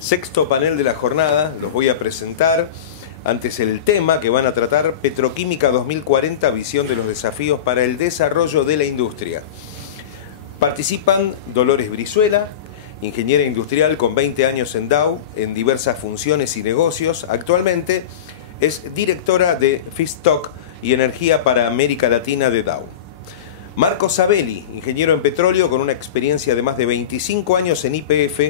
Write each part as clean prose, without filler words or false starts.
Sexto panel de la jornada, los voy a presentar. Antes el tema que van a tratar: Petroquímica 2040, visión de los desafíos para el desarrollo de la industria. Participan Dolores Brizuela, ingeniera industrial con 20 años en Dow, en diversas funciones y negocios. Actualmente es directora de Feedstock y Energía para América Latina de Dow. Marco Sabelli, ingeniero en petróleo con una experiencia de más de 25 años en YPF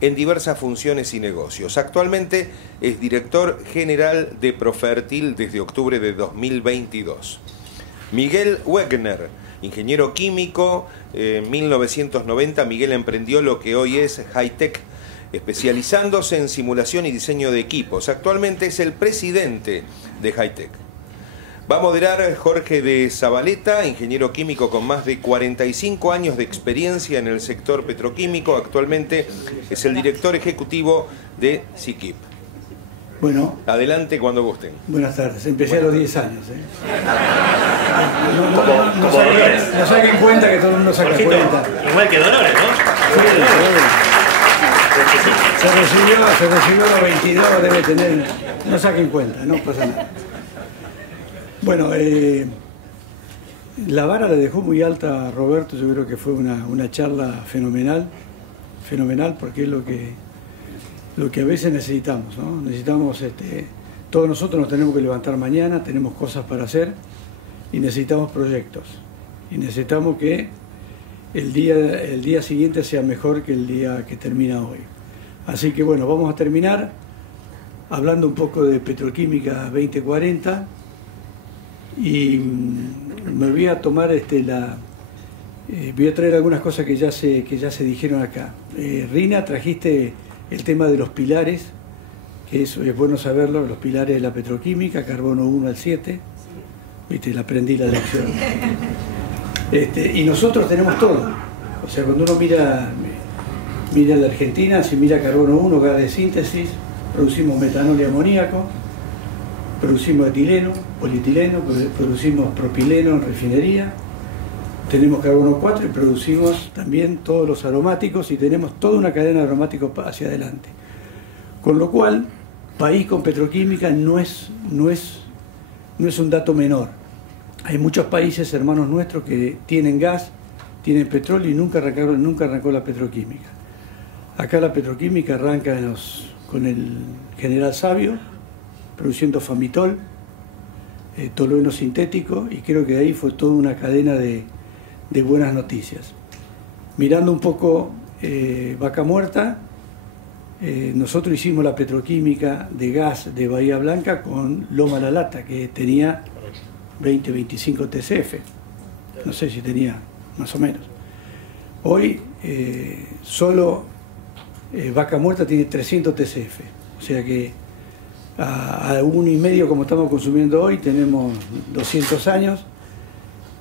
en diversas funciones y negocios. Actualmente es director general de Profertil desde octubre de 2022. Miguel Wegner, ingeniero químico. En 1990 Miguel emprendió lo que hoy es Hi-Tech, especializándose en simulación y diseño de equipos. Actualmente es el presidente de Hi-Tech. Va a moderar Jorge de Zabaleta, ingeniero químico con más de 45 años de experiencia en el sector petroquímico. Actualmente es el director ejecutivo de SIKIP. Bueno, adelante cuando gusten. Buenas tardes. Empecé a los 10 años. No saquen cuenta que todo el mundo saca cuenta. Igual que Dolores, ¿no? Sí, se recibió a los 22, debe tener. No saquen cuenta, no pasa nada. Bueno, la vara la dejó muy alta a Roberto. Yo creo que fue una charla fenomenal porque es lo que a veces necesitamos, ¿no? Necesitamos, todos nosotros nos tenemos que levantar mañana, tenemos cosas para hacer y necesitamos proyectos. Y necesitamos que el día siguiente sea mejor que el día que termina hoy. Así que bueno, vamos a terminar hablando un poco de Petroquímica 2040 y me voy a tomar voy a traer algunas cosas que ya se dijeron acá. Rina, trajiste el tema de los pilares, que es bueno saberlo, los pilares de la petroquímica, carbono 1 al 7, viste, aprendí la lección. Y nosotros tenemos todo, o sea, cuando uno mira la Argentina, si mira carbono 1, gas de síntesis, producimos metanol y amoníaco, producimos etileno, polietileno, producimos propileno en refinería, tenemos carbono 4 y producimos también todos los aromáticos y tenemos toda una cadena de aromáticos hacia adelante. Con lo cual, país con petroquímica no es un dato menor. Hay muchos países hermanos nuestros que tienen gas, tienen petróleo y nunca arrancó la petroquímica. Acá la petroquímica arranca con el General Sabio, produciendo Famitol, tolueno sintético, y creo que de ahí fue toda una cadena de buenas noticias. Mirando un poco Vaca Muerta, nosotros hicimos la petroquímica de gas de Bahía Blanca con Loma La Lata, que tenía 20-25 TCF, no sé si tenía más o menos. Hoy solo Vaca Muerta tiene 300 TCF, o sea que a 1,5 como estamos consumiendo hoy tenemos 200 años.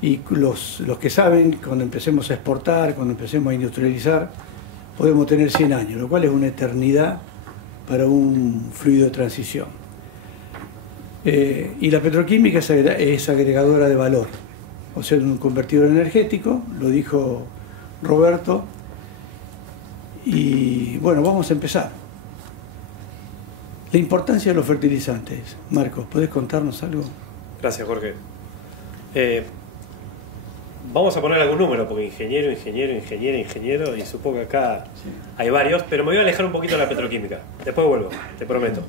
Y los que saben, cuando empecemos a exportar, cuando empecemos a industrializar, podemos tener 100 años, lo cual es una eternidad para un fluido de transición. Y la petroquímica es agregadora de valor, o sea, un convertidor energético, lo dijo Roberto. Y bueno, vamos a empezar. La importancia de los fertilizantes. Marcos, ¿podés contarnos algo? Gracias, Jorge. Vamos a poner algún número, porque ingeniero, y supongo que acá hay varios, pero me voy a alejar un poquito de la petroquímica. Después vuelvo, te prometo.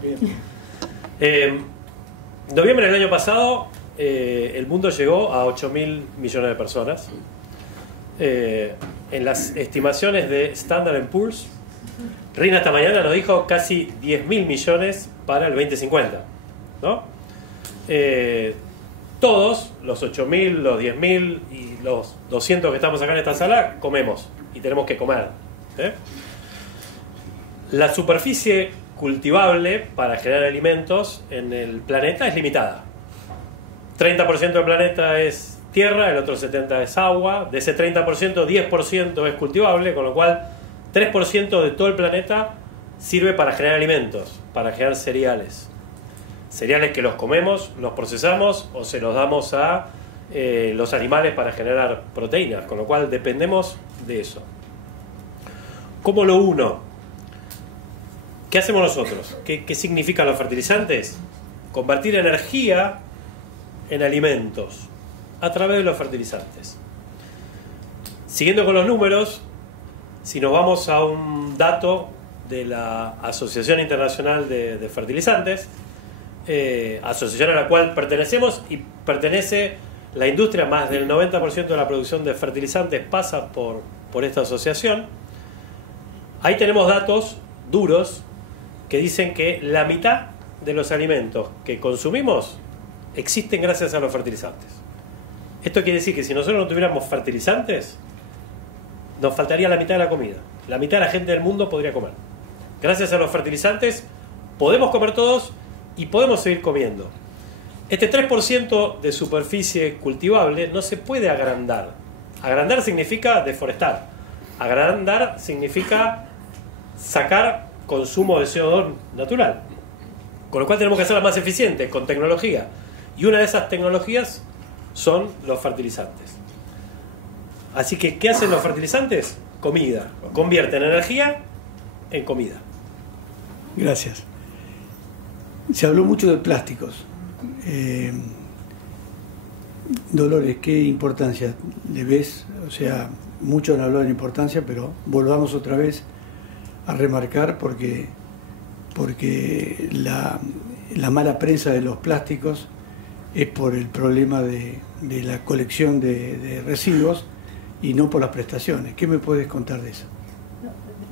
Noviembre del año pasado, el mundo llegó a 8.000 millones de personas. En las estimaciones de Standard & Poor's, Rina esta mañana nos dijo casi 10.000 millones para el 2050, ¿no? Todos, los 8.000, los 10.000 y los 200 que estamos acá en esta sala, comemos y tenemos que comer. La superficie cultivable para generar alimentos en el planeta es limitada. 30% del planeta es tierra, el otro 70% es agua. De ese 30%, 10% es cultivable, con lo cual 3% de todo el planeta sirve para generar alimentos, para generar cereales. Cereales que los comemos, los procesamos o se los damos a los animales para generar proteínas, con lo cual dependemos de eso. ¿Cómo lo uno? ¿Qué hacemos nosotros? ¿Qué significan los fertilizantes? Convertir energía en alimentos a través de los fertilizantes. Siguiendo con los números, si nos vamos a un dato de la Asociación Internacional de Fertilizantes, asociación a la cual pertenecemos y pertenece la industria, más del 90% de la producción de fertilizantes pasa por esta asociación. Ahí tenemos datos duros que dicen que la mitad de los alimentos que consumimos existen gracias a los fertilizantes. Esto quiere decir que si nosotros no tuviéramos fertilizantes, nos faltaría la mitad de la comida. La mitad de la gente del mundo podría comer. Gracias a los fertilizantes podemos comer todos y podemos seguir comiendo. Este 3% de superficie cultivable no se puede agrandar. Agrandar significa deforestar. Agrandar significa sacar consumo de CO2 natural. Con lo cual tenemos que hacerla más eficiente, con tecnología. Y una de esas tecnologías son los fertilizantes. Así que, ¿qué hacen los fertilizantes? Comida. Convierten energía en comida. Gracias. Se habló mucho de plásticos. Dolores, ¿qué importancia le ves? O sea, muchos han hablado de la importancia, pero volvamos otra vez a remarcar porque la mala prensa de los plásticos es por el problema de la colección de residuos y no por las prestaciones. ¿Qué me puedes contar de eso?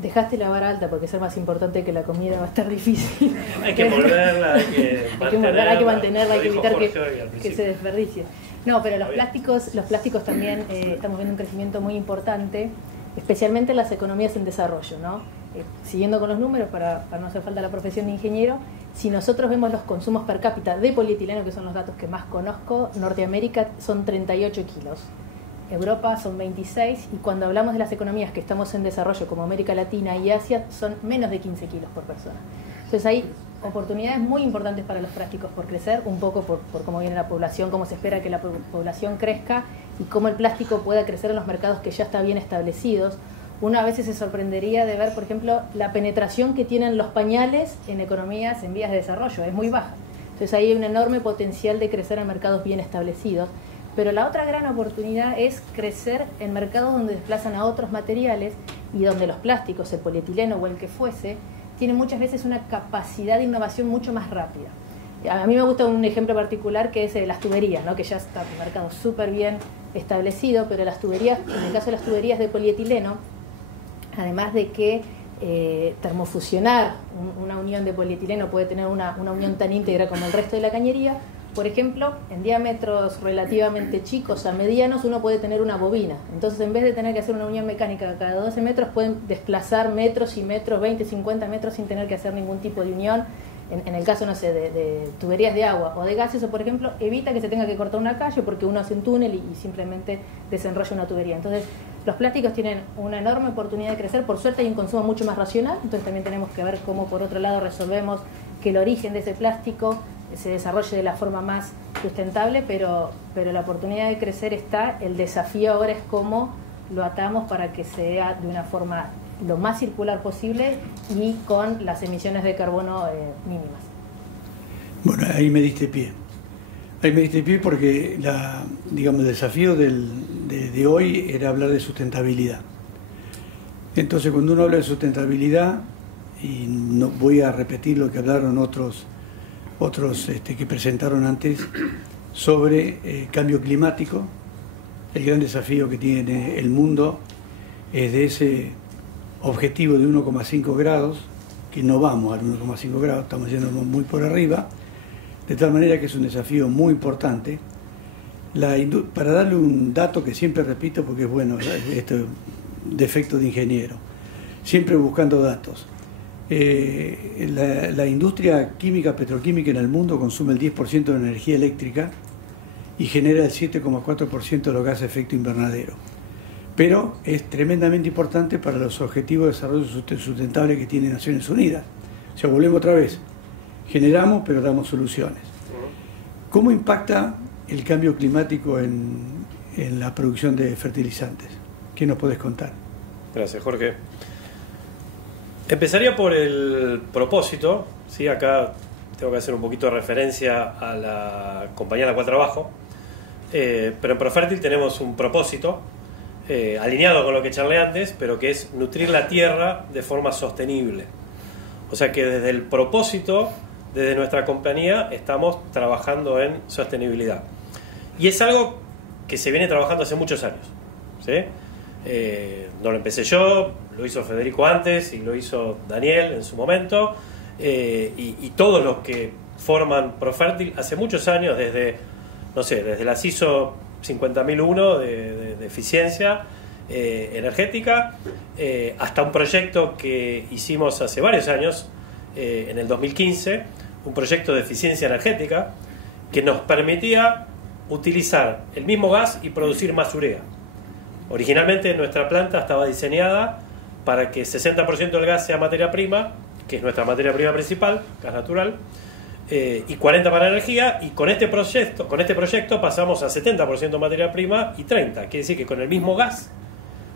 Dejaste la vara alta porque ser más importante que la comida va a estar difícil. Hay que volverla, hay que mantenerla, hay que evitar que se desperdicie. No, pero los plásticos también estamos viendo un crecimiento muy importante, especialmente en las economías en desarrollo, ¿no? Siguiendo con los números, para no hacer falta la profesión de ingeniero, si nosotros vemos los consumos per cápita de polietileno, que son los datos que más conozco, Norteamérica son 38 kilos. Europa son 26 y cuando hablamos de las economías que estamos en desarrollo como América Latina y Asia son menos de 15 kilos por persona. Entonces hay oportunidades muy importantes para los plásticos por crecer, un poco por cómo viene la población, cómo se espera que la población crezca y cómo el plástico pueda crecer en los mercados que ya están bien establecidos. Uno a veces se sorprendería de ver, por ejemplo, la penetración que tienen los pañales en economías en vías de desarrollo, es muy baja. Entonces ahí hay un enorme potencial de crecer en mercados bien establecidos. Pero la otra gran oportunidad es crecer en mercados donde desplazan a otros materiales y donde los plásticos, el polietileno o el que fuese, tienen muchas veces una capacidad de innovación mucho más rápida. A mí me gusta un ejemplo particular que es las tuberías, ¿no? Que ya está el mercado súper bien establecido, pero las tuberías, en el caso de las tuberías de polietileno, además de que termofusionar una unión de polietileno puede tener una unión tan íntegra como el resto de la cañería. Por ejemplo, en diámetros relativamente chicos a medianos uno puede tener una bobina. Entonces, en vez de tener que hacer una unión mecánica cada 12 metros, pueden desplazar metros y metros, 20, 50 metros sin tener que hacer ningún tipo de unión. En el caso, no sé, de tuberías de agua o de gases, o por ejemplo, evita que se tenga que cortar una calle porque uno hace un túnel y simplemente desenrolla una tubería. Entonces, los plásticos tienen una enorme oportunidad de crecer. Por suerte hay un consumo mucho más racional, entonces también tenemos que ver cómo, por otro lado, resolvemos que el origen de ese plástico se desarrolle de la forma más sustentable, pero la oportunidad de crecer está. El desafío ahora es cómo lo atamos para que sea de una forma lo más circular posible y con las emisiones de carbono mínimas. Bueno, ahí me diste pie. Ahí me diste pie porque el desafío de hoy era hablar de sustentabilidad. Entonces, cuando uno habla de sustentabilidad, y no voy a repetir lo que hablaron otros que presentaron antes sobre cambio climático, el gran desafío que tiene el mundo es de ese objetivo de 1,5 grados, que no vamos al 1,5 grados, estamos yendo muy por arriba, de tal manera que es un desafío muy importante. Para darle un dato que siempre repito porque es bueno, este defecto de ingeniero, siempre buscando datos. La industria química, petroquímica en el mundo consume el 10% de energía eléctrica y genera el 7,4% de los gases de efecto invernadero. Pero es tremendamente importante para los objetivos de desarrollo sustentable que tiene Naciones Unidas. O sea, volvemos otra vez. Generamos, pero damos soluciones. ¿Cómo impacta el cambio climático en la producción de fertilizantes? ¿Qué nos podés contar? Gracias, Jorge. Empezaría por el propósito, ¿sí? Acá tengo que hacer un poquito de referencia a la compañía en la cual trabajo, pero en Profertil tenemos un propósito alineado con lo que charlé antes, pero que es nutrir la tierra de forma sostenible. O sea que desde el propósito, desde nuestra compañía, estamos trabajando en sostenibilidad. Y es algo que se viene trabajando hace muchos años, ¿sí? No lo empecé yo, lo hizo Federico antes y lo hizo Daniel en su momento, y todos los que forman Profertil hace muchos años, desde la ISO 50001 de eficiencia energética, hasta un proyecto que hicimos hace varios años, en el 2015, un proyecto de eficiencia energética que nos permitía utilizar el mismo gas y producir más urea. Originalmente nuestra planta estaba diseñada para que 60% del gas sea materia prima, que es nuestra materia prima principal, gas natural, y 40% para energía, y con este proyecto pasamos a 70% materia prima y 30%. Quiere decir que con el mismo gas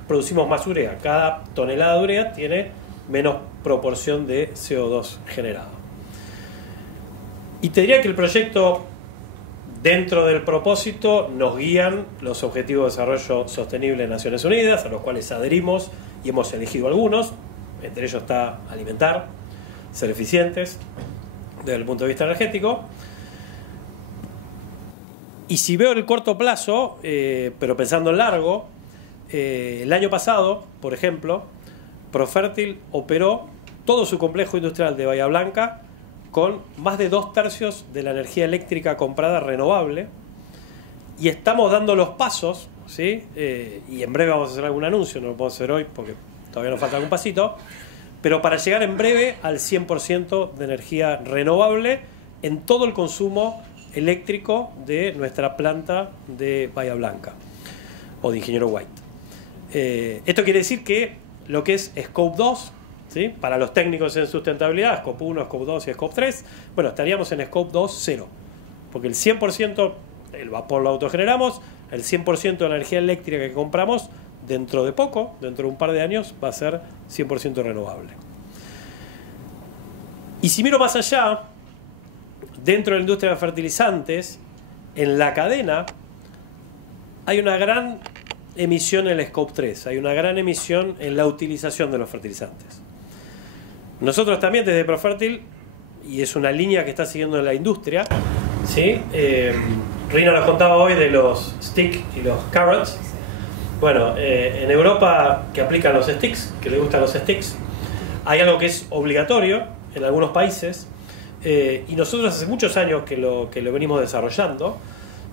producimos más urea. Cada tonelada de urea tiene menos proporción de CO2 generado. Y te diría que el proyecto, dentro del propósito, nos guían los Objetivos de Desarrollo Sostenible de Naciones Unidas, a los cuales adherimos y hemos elegido algunos. Entre ellos está alimentar, ser eficientes desde el punto de vista energético. Y si veo el corto plazo, pero pensando en largo, el año pasado, por ejemplo, Profertil operó todo su complejo industrial de Bahía Blanca con más de 2/3 de la energía eléctrica comprada renovable, y estamos dando los pasos, ¿sí? Y en breve vamos a hacer algún anuncio, no lo puedo hacer hoy porque todavía nos falta algún pasito, pero para llegar en breve al 100% de energía renovable en todo el consumo eléctrico de nuestra planta de Bahía Blanca o de Ingeniero White. Esto quiere decir que lo que es Scope 2, ¿sí? Para los técnicos en sustentabilidad, Scope 1, Scope 2 y Scope 3, bueno, estaríamos en Scope 2, 0, porque el 100% el vapor lo autogeneramos, el 100% de la energía eléctrica que compramos dentro de poco, dentro de un par de años, va a ser 100% renovable. Y si miro más allá, dentro de la industria de fertilizantes, en la cadena hay una gran emisión en el Scope 3, hay una gran emisión en la utilización de los fertilizantes. Nosotros también desde Profertil, y es una línea que está siguiendo la industria, ¿sí? Rino nos contaba hoy de los sticks y los carrots. Bueno, en Europa, que aplican los sticks, que les gustan los sticks, hay algo que es obligatorio en algunos países, y nosotros hace muchos años que lo venimos desarrollando,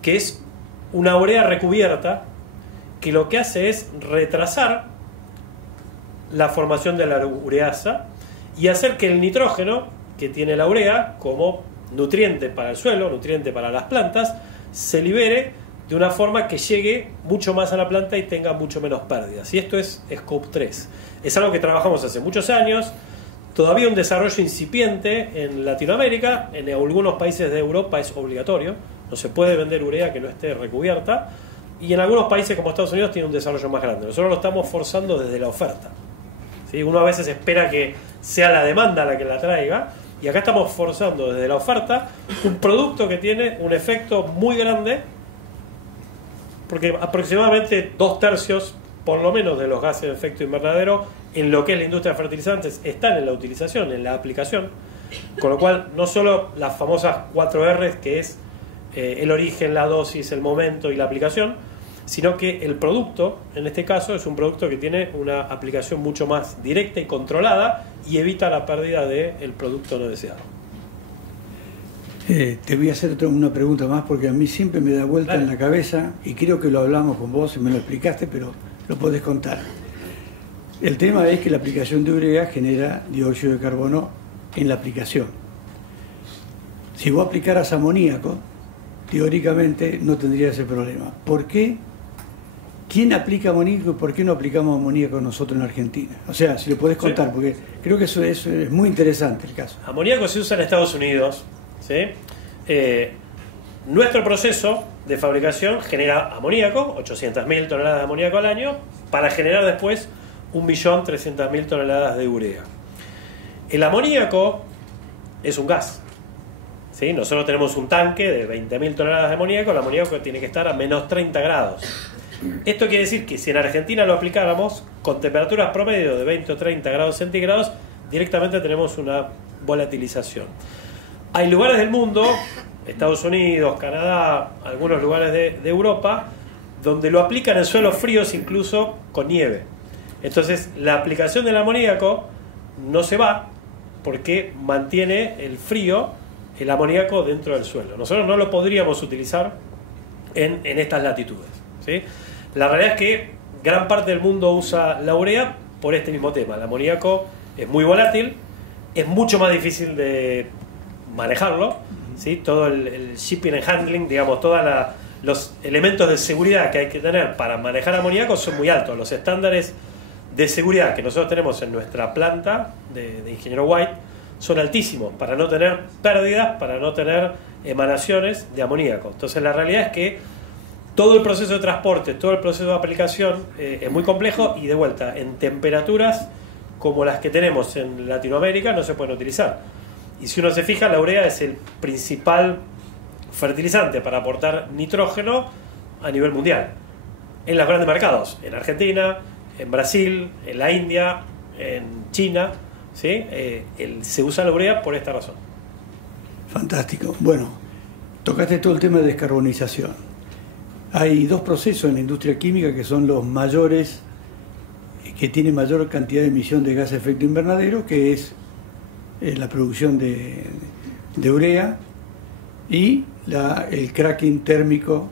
que es una urea recubierta, que lo que hace es retrasar la formación de la ureasa y hacer que el nitrógeno que tiene la urea como nutriente para el suelo, nutriente para las plantas, se libere de una forma que llegue mucho más a la planta y tenga mucho menos pérdidas. Y esto es Scope 3. Es algo que trabajamos hace muchos años, todavía un desarrollo incipiente en Latinoamérica, en algunos países de Europa es obligatorio, no se puede vender urea que no esté recubierta, y en algunos países como Estados Unidos tiene un desarrollo más grande. Nosotros lo estamos forzando desde la oferta, ¿sí? Uno a veces espera que sea la demanda la que la traiga, y acá estamos forzando desde la oferta un producto que tiene un efecto muy grande, porque aproximadamente 2/3 por lo menos de los gases de efecto invernadero en lo que es la industria de fertilizantes están en la utilización, en la aplicación, con lo cual no solo las famosas 4 R's, que es el origen, la dosis, el momento y la aplicación, sino que el producto, en este caso, es un producto que tiene una aplicación mucho más directa y controlada y evita la pérdida del producto no deseado. Te voy a hacer una pregunta más porque a mí siempre me da vuelta en la cabeza, y creo que lo hablamos con vos y me lo explicaste, pero lo podés contar. El tema es que la aplicación de urea genera dióxido de carbono en la aplicación. Si vos aplicaras amoníaco, teóricamente no tendría ese problema. ¿Por qué? ¿Quién aplica amoníaco y por qué no aplicamos amoníaco nosotros en Argentina? O sea, si lo podés contar, sí, porque creo que eso es muy interesante el caso. Amoníaco se usa en Estados Unidos, ¿sí? Nuestro proceso de fabricación genera amoníaco, 800.000 toneladas de amoníaco al año, para generar después 1.300.000 toneladas de urea. El amoníaco es un gas. ¿Sí? Nosotros tenemos un tanque de 20.000 toneladas de amoníaco, el amoníaco tiene que estar a menos 30 grados. Esto quiere decir que si en Argentina lo aplicáramos, con temperaturas promedio de 20 o 30 grados centígrados, directamente tenemos una volatilización. Hay lugares del mundo, Estados Unidos, Canadá, algunos lugares de Europa, donde lo aplican en suelos fríos, incluso con nieve. Entonces, la aplicación del amoníaco no se va porque mantiene el frío, el amoníaco dentro del suelo. Nosotros no lo podríamos utilizar en estas latitudes, ¿sí? La realidad es que gran parte del mundo usa la urea por este mismo tema. El amoníaco es muy volátil, es mucho más difícil de manejarlo, ¿sí? Todo el shipping and handling, digamos, todos los elementos de seguridad que hay que tener para manejar amoníaco son muy altos. Los estándares de seguridad que nosotros tenemos en nuestra planta de Ingeniero White son altísimos para no tener pérdidas, para no tener emanaciones de amoníaco. Entonces la realidad es que todo el proceso de transporte, todo el proceso de aplicación es muy complejo y de vuelta, en temperaturas como las que tenemos en Latinoamérica no se pueden utilizar. Y si uno se fija, la urea es el principal fertilizante para aportar nitrógeno a nivel mundial. En los grandes mercados, en Argentina, en Brasil, en la India, en China, ¿sí? Se usa la urea por esta razón. Fantástico. Bueno, tocaste todo el tema de descarbonización. Hay dos procesos en la industria química que son los mayores, que tienen mayor cantidad de emisión de gases de efecto invernadero, que es la producción de urea y el cracking térmico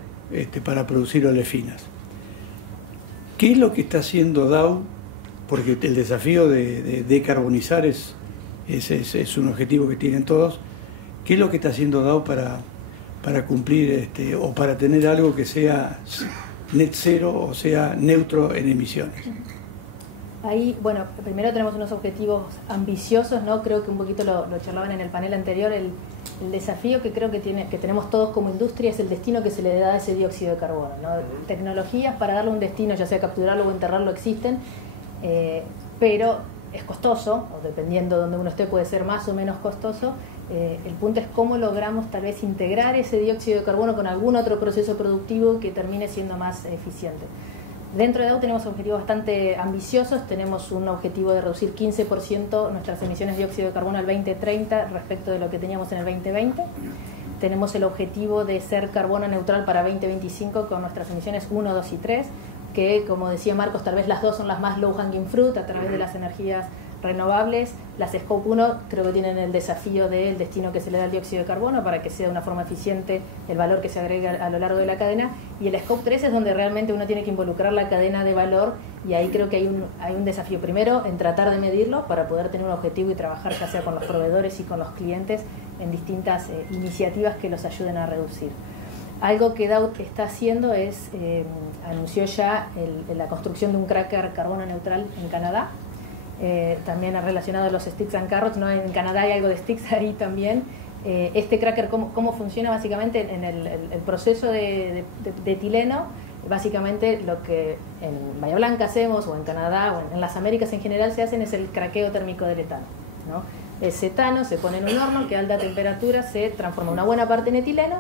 para producir olefinas. ¿Qué es lo que está haciendo Dow? Porque el desafío de decarbonizar es un objetivo que tienen todos. ¿Qué es lo que está haciendo Dow para cumplir o para tener algo que sea net cero o sea neutro en emisiones? Ahí, bueno, primero tenemos unos objetivos ambiciosos, ¿no? Creo que un poquito lo charlaban en el panel anterior. El desafío que creo que tenemos todos como industria es el destino que se le da a ese dióxido de carbono, ¿no? Tecnologías para darle un destino, ya sea capturarlo o enterrarlo, existen, pero es costoso, o dependiendo de donde uno esté puede ser más o menos costoso. El punto es cómo logramos tal vez integrar ese dióxido de carbono con algún otro proceso productivo que termine siendo más eficiente. Dentro de Dow tenemos objetivos bastante ambiciosos. Tenemos un objetivo de reducir 15% nuestras emisiones de dióxido de carbono al 2030 respecto de lo que teníamos en el 2020. Tenemos el objetivo de ser carbono neutral para 2025 con nuestras emisiones 1, 2 y 3, que, como decía Marcos, tal vez las dos son las más low hanging fruit a través de las energías renovables. Las Scope 1 creo que tienen el desafío del destino que se le da al dióxido de carbono para que sea de una forma eficiente el valor que se agrega a lo largo de la cadena, y el Scope 3 es donde realmente uno tiene que involucrar la cadena de valor, y ahí creo que hay un desafío primero en tratar de medirlo para poder tener un objetivo y trabajar ya sea con los proveedores y con los clientes en distintas iniciativas que los ayuden a reducir. Algo que Dow está haciendo es, anunció ya la construcción de un cracker carbono neutral en Canadá. También relacionado a los sticks and carrots, ¿no? En Canadá hay algo de sticks ahí también. Este cracker, ¿cómo funciona? Básicamente en el proceso de etileno, básicamente lo que en Bahía Blanca hacemos, o en Canadá, o en las Américas en general se hacen, es el craqueo térmico del etano, ¿no? Ese etano se pone en un horno que a alta temperatura se transforma una buena parte en etileno,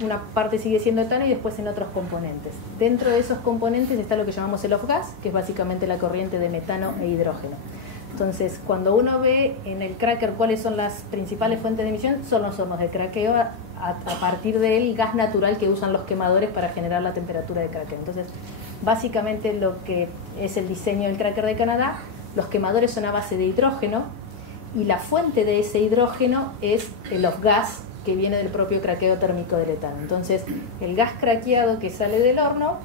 una parte sigue siendo etano y después en otros componentes. Dentro de esos componentes está lo que llamamos el off-gas, que es básicamente la corriente de metano e hidrógeno. Entonces, cuando uno ve en el cracker cuáles son las principales fuentes de emisión, son los hornos de craqueo a partir del gas natural que usan los quemadores para generar la temperatura de craqueo. Entonces, básicamente lo que es el diseño del cracker de Canadá, los quemadores son a base de hidrógeno y la fuente de ese hidrógeno es el off-gas que viene del propio craqueo térmico del etano. Entonces, el gas craqueado que sale del horno,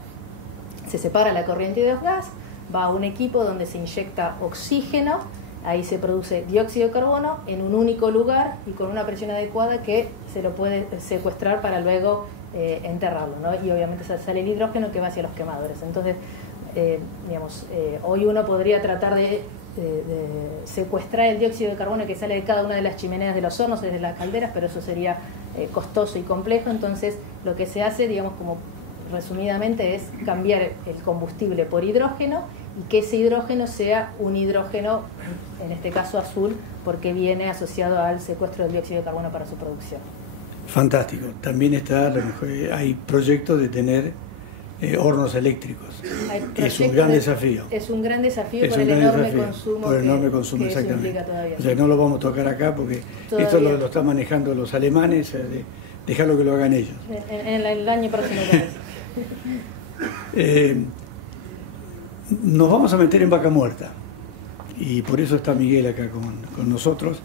se separa la corriente de off-gas, va a un equipo donde se inyecta oxígeno, ahí se produce dióxido de carbono en un único lugar y con una presión adecuada que se lo puede secuestrar para luego enterrarlo, ¿no? Y obviamente sale el hidrógeno que va hacia los quemadores. Entonces, hoy uno podría tratar de secuestrar el dióxido de carbono que sale de cada una de las chimeneas de los hornos, desde las calderas, pero eso sería costoso y complejo. Entonces lo que se hace, digamos, como resumidamente, es cambiar el combustible por hidrógeno y que ese hidrógeno sea un hidrógeno, en este caso azul, porque viene asociado al secuestro del dióxido de carbono para su producción. Fantástico. También hay proyectos de tener hornos eléctricos. Es un gran desafío. Es un gran desafío por el enorme consumo que eso implica todavía. O sea, no lo vamos a tocar acá porque esto lo están manejando los alemanes, dejarlo que lo hagan ellos. En el año próximo. Nos vamos a meter en vaca muerta y por eso está Miguel acá con nosotros.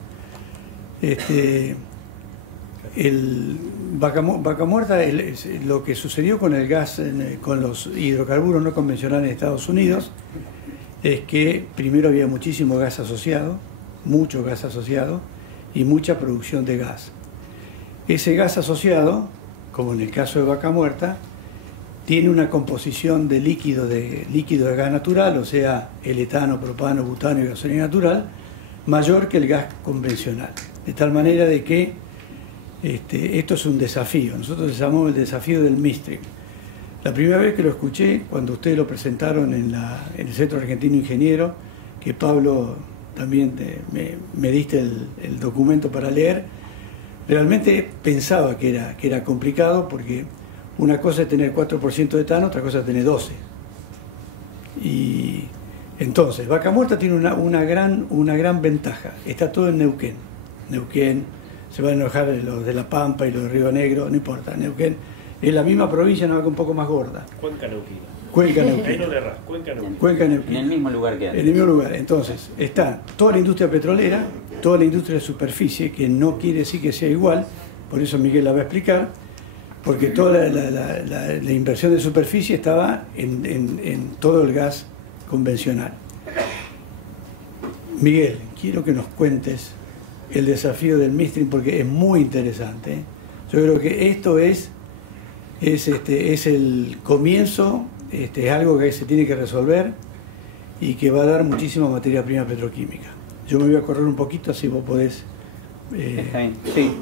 Vaca muerta es lo que sucedió con el gas, con los hidrocarburos no convencionales en Estados Unidos, es que primero había muchísimo gas asociado, mucho gas asociado y mucha producción de gas. Ese gas asociado, como en el caso de vaca muerta, tiene una composición de líquido de gas natural, o sea, el etano, propano, butano y gasolina natural, mayor que el gas convencional. De tal manera de que esto es un desafío. Nosotros llamamos el desafío del Midstream. La primera vez que lo escuché, cuando ustedes lo presentaron en el Centro Argentino Ingeniero, que Pablo también me diste el documento para leer, realmente pensaba que era complicado porque una cosa es tener 4% de etano, otra cosa es tener 12%. Y entonces, vaca muerta tiene una gran ventaja. Está todo en Neuquén. Neuquén, se van a enojar los de La Pampa y los de Río Negro, no importa. Neuquén es la misma provincia, no, un poco más gorda. Cuenca Neuquina. Cuenca Neuquina. Ahí no le erras, Cuenca Neuquina. Cuenca Neuquina. En el mismo lugar que antes. En el mismo lugar. Entonces, está toda la industria petrolera, toda la industria de superficie, que no quiere decir que sea igual, por eso Miguel la va a explicar, porque toda la inversión de superficie estaba en todo el gas convencional. Miguel, quiero que nos cuentes el desafío del Midstream porque es muy interesante. Yo creo que esto es el comienzo, es algo que se tiene que resolver y que va a dar muchísima materia prima petroquímica. Yo me voy a correr un poquito, así vos podés... Está bien. Sí,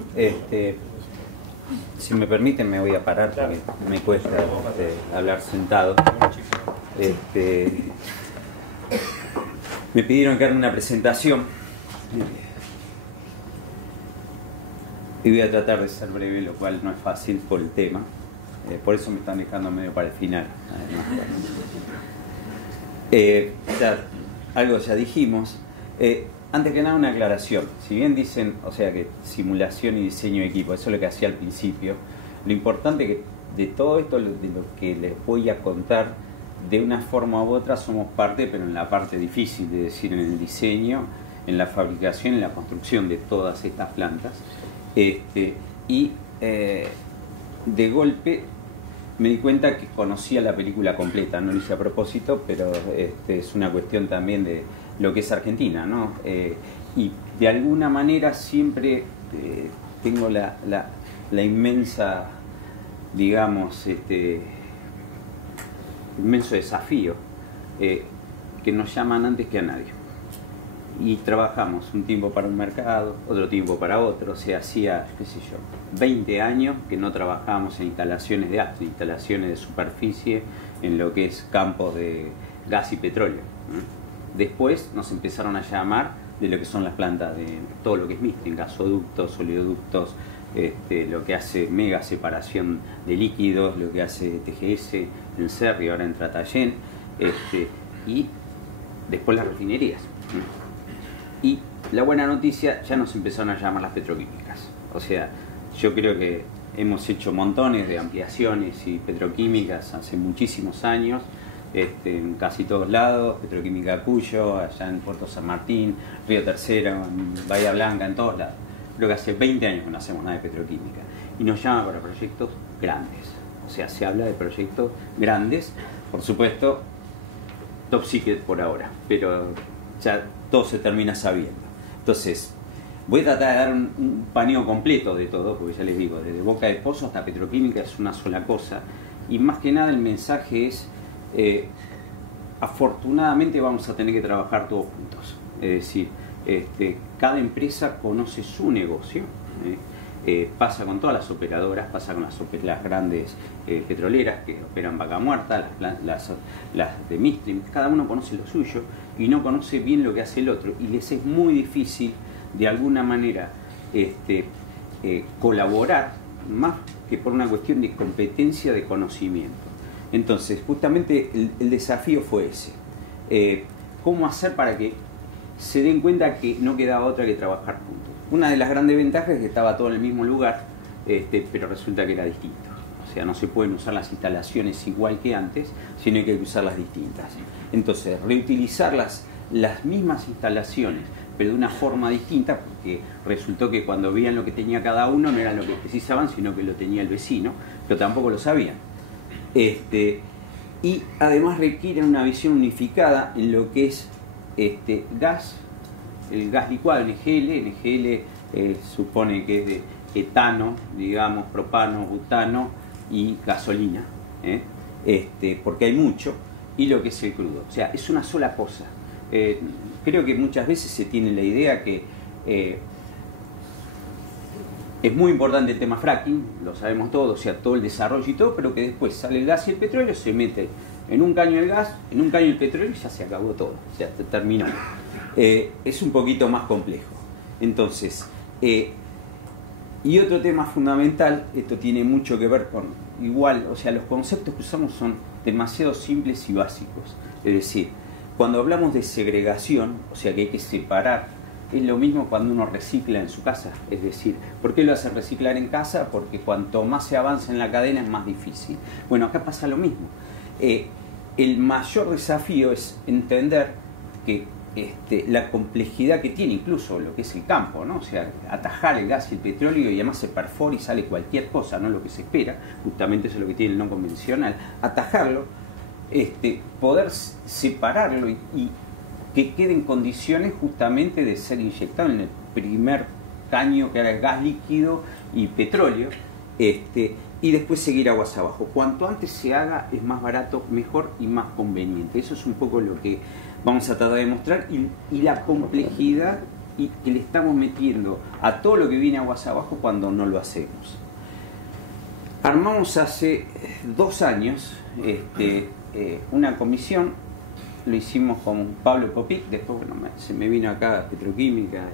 si me permiten me voy a parar porque me cuesta hablar sentado. Me pidieron que haga una presentación y voy a tratar de ser breve, lo cual no es fácil por el tema. Por eso me están dejando medio para el final. Algo ya dijimos. Antes que nada una aclaración. Si bien dicen, o sea, que simulación y diseño de equipo, eso es lo que hacía al principio, lo importante que de todo esto, de lo que les voy a contar, de una forma u otra somos parte, pero en la parte difícil, de decir, en el diseño, en la fabricación, en la construcción de todas estas plantas. Y de golpe me di cuenta que conocía la película completa, no lo hice a propósito, pero es una cuestión también de lo que es Argentina, ¿no? Y de alguna manera siempre tengo la inmensa, digamos, inmenso desafío que nos llaman antes que a nadie. Y trabajamos un tiempo para un mercado, otro tiempo para otro, o sea, hacía, qué sé yo, 20 años que no trabajábamos en instalaciones de acto, instalaciones de superficie, en lo que es campos de gas y petróleo. Después nos empezaron a llamar de lo que son las plantas de todo lo que es midstream, gasoductos, oleoductos, lo que hace mega separación de líquidos, lo que hace TGS en Cerri, ahora en Tratayén, y después las refinerías. Y la buena noticia, ya nos empezaron a llamar las petroquímicas. O sea, yo creo que hemos hecho montones de ampliaciones y petroquímicas hace muchísimos años, en casi todos lados, Petroquímica Cuyo, allá en Puerto San Martín, Río Tercero, en Bahía Blanca, en todos lados. Creo que hace 20 años que no hacemos nada de petroquímica. Y nos llaman para proyectos grandes. O sea, se habla de proyectos grandes, por supuesto, top secret por ahora, pero ya todo se termina sabiendo. Entonces, voy a tratar de dar un paneo completo de todo, porque ya les digo, desde boca de pozo hasta petroquímica es una sola cosa. Y más que nada el mensaje es, afortunadamente vamos a tener que trabajar todos juntos. Es decir, cada empresa conoce su negocio, Pasa con todas las operadoras, pasa con las grandes petroleras que operan Vaca Muerta, las de Midstream. Cada uno conoce lo suyo y no conoce bien lo que hace el otro, y les es muy difícil de alguna manera colaborar, más que por una cuestión de competencia de conocimiento. Entonces, justamente el desafío fue ese. ¿Cómo hacer para que se den cuenta que no quedaba otra que trabajar juntos? Una de las grandes ventajas es que estaba todo en el mismo lugar, pero resulta que era distinto. O sea, no se pueden usar las instalaciones igual que antes, sino hay que usarlas distintas. Entonces, reutilizar las mismas instalaciones, pero de una forma distinta, porque resultó que cuando veían lo que tenía cada uno no era lo que precisaban, sino que lo tenía el vecino, pero tampoco lo sabían. Y además requieren una visión unificada en lo que es gas, el gas licuado, NGL. NGL supone que es de etano, digamos, propano, butano y gasolina, porque hay mucho, y lo que es el crudo. O sea, es una sola cosa. Creo que muchas veces se tiene la idea que es muy importante el tema fracking, lo sabemos todos, o sea, todo el desarrollo y todo, pero que después sale el gas y el petróleo, se mete en un caño el gas, en un caño el petróleo y ya se acabó todo, ya terminó. Es un poquito más complejo. Entonces, y otro tema fundamental, esto tiene mucho que ver con, igual, o sea, los conceptos que usamos son demasiado simples y básicos. Es decir, cuando hablamos de segregación, o sea que hay que separar, es lo mismo cuando uno recicla en su casa. Es decir, ¿por qué lo hace reciclar en casa? Porque cuanto más se avanza en la cadena es más difícil. Bueno, acá pasa lo mismo. El mayor desafío es entender que la complejidad que tiene incluso lo que es el campo, ¿no? O sea, atajar el gas y el petróleo, y además se perfora y sale cualquier cosa, no lo que se espera, justamente eso es lo que tiene el no convencional, atajarlo, poder separarlo y que quede en condiciones justamente de ser inyectado en el primer caño, que era el gas líquido y petróleo, y después seguir aguas abajo. Cuanto antes se haga es más barato, mejor y más conveniente. Eso es un poco lo que vamos a tratar de mostrar, y la complejidad y que le estamos metiendo a todo lo que viene aguas abajo cuando no lo hacemos. Armamos hace 2 años una comisión. Lo hicimos con Pablo Popic, después bueno, se me vino acá Petroquímica,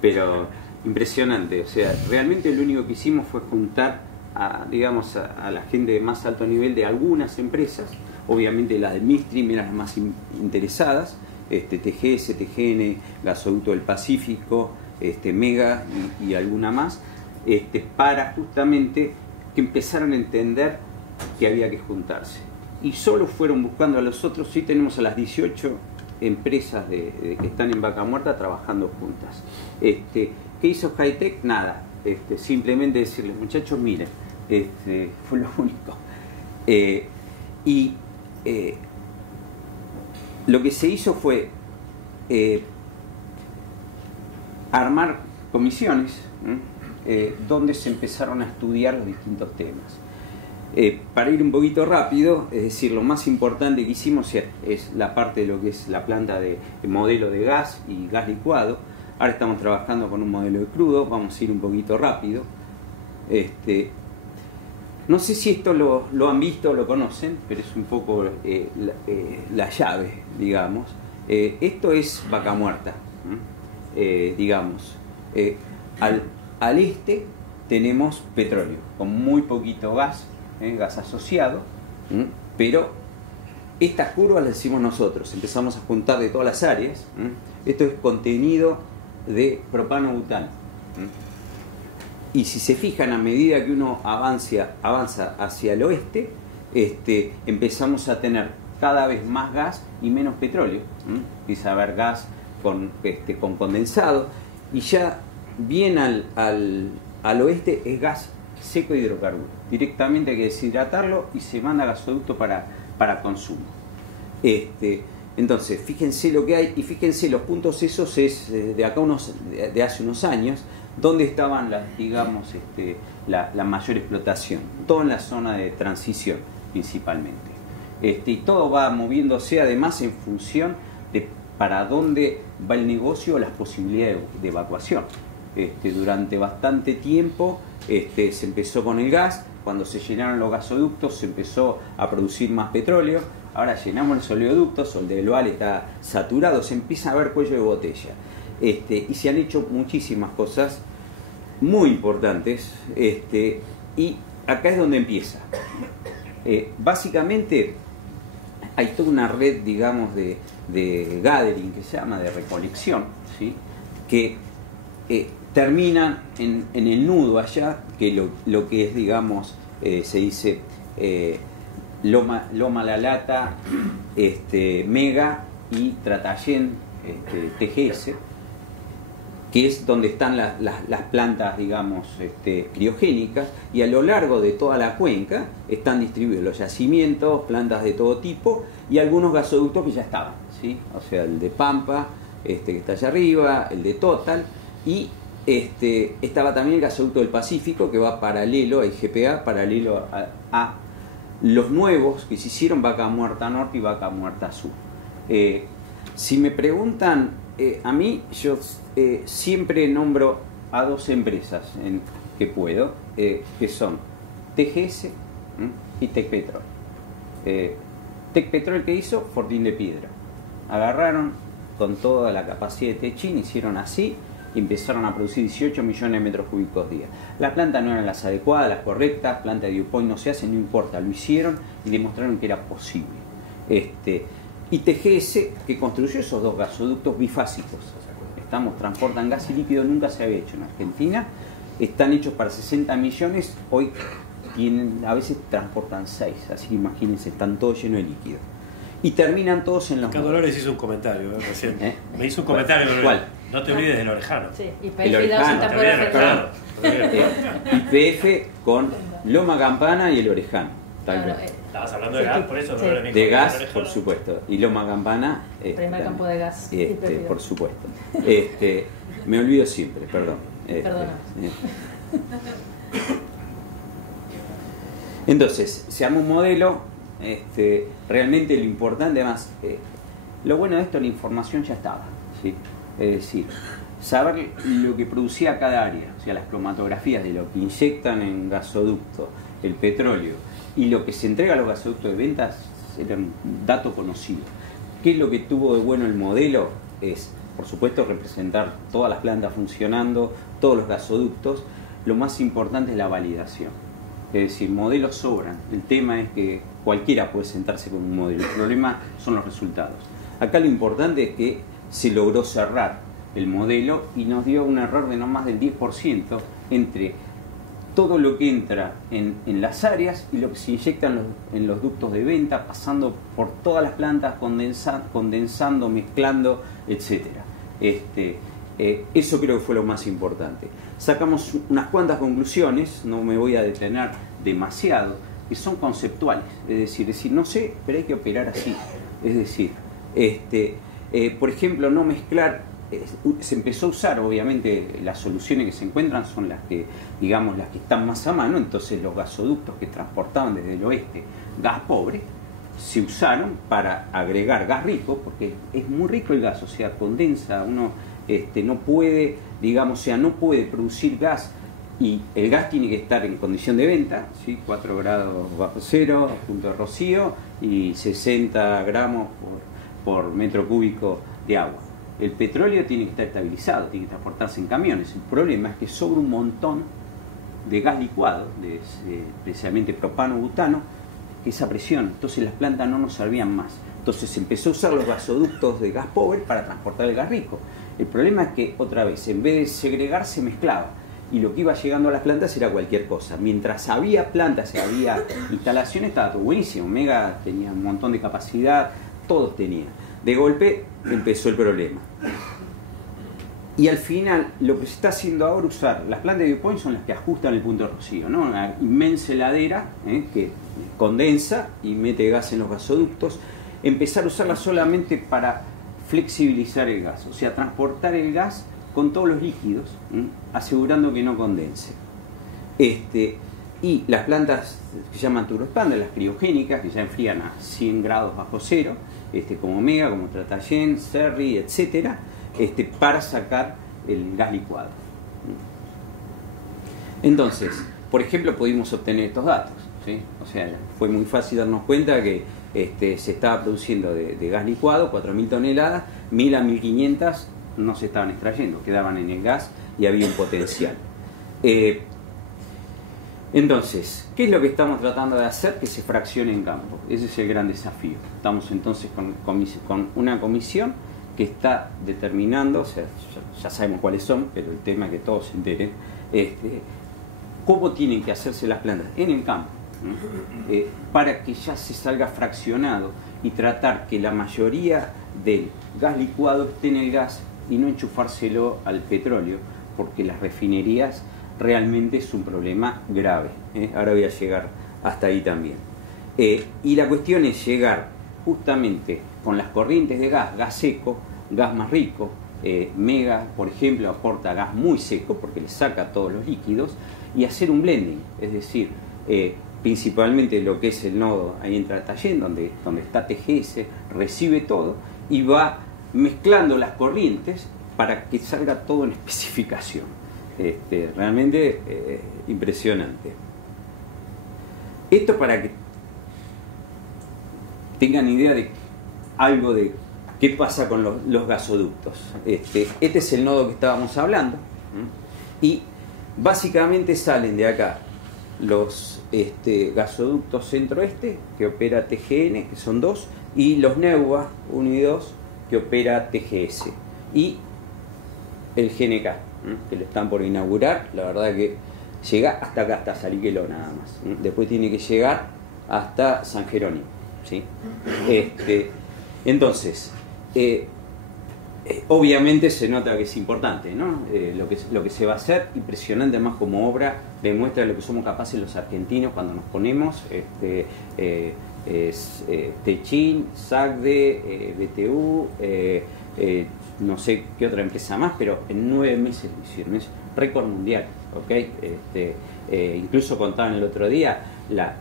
pero impresionante. O sea, realmente lo único que hicimos fue juntar digamos, a la gente de más alto nivel de algunas empresas. Obviamente las de Midstream eran las más interesadas, TGS, TGN, Gasoducto del Pacífico, Mega y alguna más, para justamente que empezaran a entender que había que juntarse. Y solo fueron buscando a los otros. Sí, tenemos a las 18 empresas que están en Vaca Muerta trabajando juntas. ¿Qué hizo Hi-Tech? Nada. Simplemente decirles, muchachos, miren, fue lo único. Lo que se hizo fue armar comisiones donde se empezaron a estudiar los distintos temas. Para ir un poquito rápido, es decir, lo más importante que hicimos es la parte de lo que es la planta de modelo de gas y gas licuado. Ahora estamos trabajando con un modelo de crudo, vamos a ir un poquito rápido. No sé si esto lo han visto o lo conocen, pero es un poco la llave, digamos. Esto es Vaca Muerta, digamos. Al este tenemos petróleo, con muy poquito gas, gas asociado, pero estas curvas las hicimos nosotros, empezamos a juntar de todas las áreas. Esto es contenido de propano-butano. Y si se fijan, a medida que uno avanza hacia el oeste, empezamos a tener cada vez más gas y menos petróleo. Empieza a haber gas con condensado, y ya bien al oeste es gas seco de hidrocarburos. Directamente hay que deshidratarlo y se manda a gasoducto para consumo. Entonces, fíjense lo que hay, y fíjense los puntos esos es de acá de hace unos años, donde estaban la mayor explotación, todo en la zona de transición principalmente. Y todo va moviéndose además en función de para dónde va el negocio o las posibilidades de evacuación. durante bastante tiempo se empezó con el gas. Cuando se llenaron los gasoductos se empezó a producir más petróleo. Ahora llenamos los oleoductos, el del Val está saturado, se empieza a ver cuello de botella. Y se han hecho muchísimas cosas muy importantes, y acá es donde empieza. Básicamente hay toda una red, digamos, de gathering, que se llama, de recolección, ¿sí? Que terminan en el nudo allá, que lo que es, digamos, se dice Loma La Lata, Mega y Tratayén, TGS, que es donde están las plantas, digamos, criogénicas, y a lo largo de toda la cuenca están distribuidos los yacimientos, plantas de todo tipo, y algunos gasoductos que ya estaban, ¿sí? O sea, el de Pampa, que está allá arriba, el de Total, y estaba también el gasoducto del Pacífico, que va paralelo a IGPA, paralelo a los nuevos que se hicieron, Vaca Muerta Norte y Vaca Muerta Sur. Si me preguntan, a mí, yo siempre nombro a dos empresas que puedo, que son TGS y Tecpetrol. Tecpetrol, ¿qué hizo? Fortín de Piedra. Agarraron con toda la capacidad de Techín, hicieron así y empezaron a producir 18 millones de metros cúbicos día. Las plantas no eran las adecuadas, las correctas, planta de Dew Point no se hace, no importa, lo hicieron y demostraron que era posible. Y TGS, que construyó esos dos gasoductos bifásicos, transportan gas y líquido, nunca se había hecho en Argentina, están hechos para 60 millones, hoy a veces transportan 6, así que imagínense, están todos llenos de líquido. Y terminan todos en los... Acá Dolores hizo un comentario recién. Me hizo un comentario. ¿Cuál? No te olvides del Orejano. Sí, el Orejano. YPF con Loma Campana y el Orejano. Estabas hablando de gas, por eso. Sí. De gas, por supuesto. Y Loma Campana. Primer campo de gas. Por supuesto. Me olvido siempre, perdón. Perdona. Entonces, se arma un modelo. Realmente lo importante, además, lo bueno de esto, la información ya estaba, ¿sí? Es decir, saber lo que producía cada área, o sea, las cromatografías de lo que inyectan en gasoducto, el petróleo, y lo que se entrega a los gasoductos de ventas, era un dato conocido. ¿Qué es lo que tuvo de bueno el modelo? Es, por supuesto, representar todas las plantas funcionando, todos los gasoductos. Lo más importante es la validación. Es decir, modelos sobran. El tema es que cualquiera puede sentarse con un modelo. El problema son los resultados. Acá lo importante es que se logró cerrar el modelo y nos dio un error de no más del 10% entre todo lo que entra en las áreas y lo que se inyecta en los ductos de venta, pasando por todas las plantas, condensando, mezclando, etc. Eso creo que fue lo más importante. Sacamos unas cuantas conclusiones, no me voy a detener demasiado, que son conceptuales, es decir, no sé, pero hay que operar así. Es decir, por ejemplo, no mezclar, se empezó a usar, obviamente, las soluciones que se encuentran son las que, digamos, las que están más a mano, entonces los gasoductos que transportaban desde el oeste gas pobre, se usaron para agregar gas rico, porque es muy rico el gas, o sea, condensa, uno no puede, digamos, o sea, no puede producir gas y el gas tiene que estar en condición de venta, ¿sí? 4 grados bajo cero, punto de rocío y 60 gramos por metro cúbico de agua. El petróleo tiene que estar estabilizado, tiene que transportarse en camiones. El problema es que sobra un montón de gas licuado, precisamente propano-butano, esa presión, entonces las plantas no nos servían más. Entonces se empezó a usar los gasoductos de gas pobre para transportar el gas rico. El problema es que, otra vez, en vez de segregar, se mezclaba. Y lo que iba llegando a las plantas era cualquier cosa. Mientras había plantas y había instalaciones, estaba todo buenísimo. Mega tenía un montón de capacidad, todos tenían. De golpe empezó el problema. Y al final, lo que se está haciendo ahora, usar las plantas de Dew Point son las que ajustan el punto de rocío, ¿no? Una inmensa heladera que condensa y mete gas en los gasoductos. Empezar a usarla solamente para flexibilizar el gas, o sea, transportar el gas con todos los líquidos, asegurando que no condense. Y las plantas que se llaman turboexpander, las criogénicas, que ya enfrían a 100 grados bajo cero, como Mega, como Tratayén, Cerri, etcétera, para sacar el gas licuado. Entonces, por ejemplo, pudimos obtener estos datos, ¿sí? O sea, fue muy fácil darnos cuenta que se estaba produciendo de gas licuado 4.000 toneladas, 1.000 a 1.500 no se estaban extrayendo, quedaban en el gas y había un potencial. Entonces, ¿qué es lo que estamos tratando de hacer? Que se fraccione en campo. Ese es el gran desafío. Estamos entonces con una comisión que está determinando, o sea, ya sabemos cuáles son, pero el tema es que todos se enteren, cómo tienen que hacerse las plantas en el campo, ¿no? Para que ya se salga fraccionado y tratar que la mayoría del gas licuado esté en el gas y no enchufárselo al petróleo, porque las refinerías realmente es un problema grave. Ahora voy a llegar hasta ahí también. Y la cuestión es llegar justamente con las corrientes de gas seco, gas más rico. Mega, por ejemplo, aporta gas muy seco porque le saca todos los líquidos, y hacer un blending, es decir, principalmente lo que es el nodo, ahí entra Tallén, donde está TGS, recibe todo y va mezclando las corrientes para que salga todo en especificación. Realmente impresionante. Esto para que tengan idea de algo de qué pasa con los gasoductos. Este es el nodo que estábamos hablando, y básicamente salen de acá los gasoductos centro-este que opera TGN, que son 2, y los NEUBA 1 y 2 que opera TGS, y el GNK, que lo están por inaugurar. La verdad que llega hasta acá, hasta Saliqueló nada más. Después tiene que llegar hasta San Jerónimo, ¿sí? Entonces, obviamente se nota que es importante, ¿no? Lo que se va a hacer, impresionante más como obra, demuestra lo que somos capaces los argentinos cuando nos ponemos, Techin, SACDE, BTU, no sé qué otra empresa más, pero en 9 meses lo hicieron, es récord mundial, ¿ok? Incluso contaban el otro día la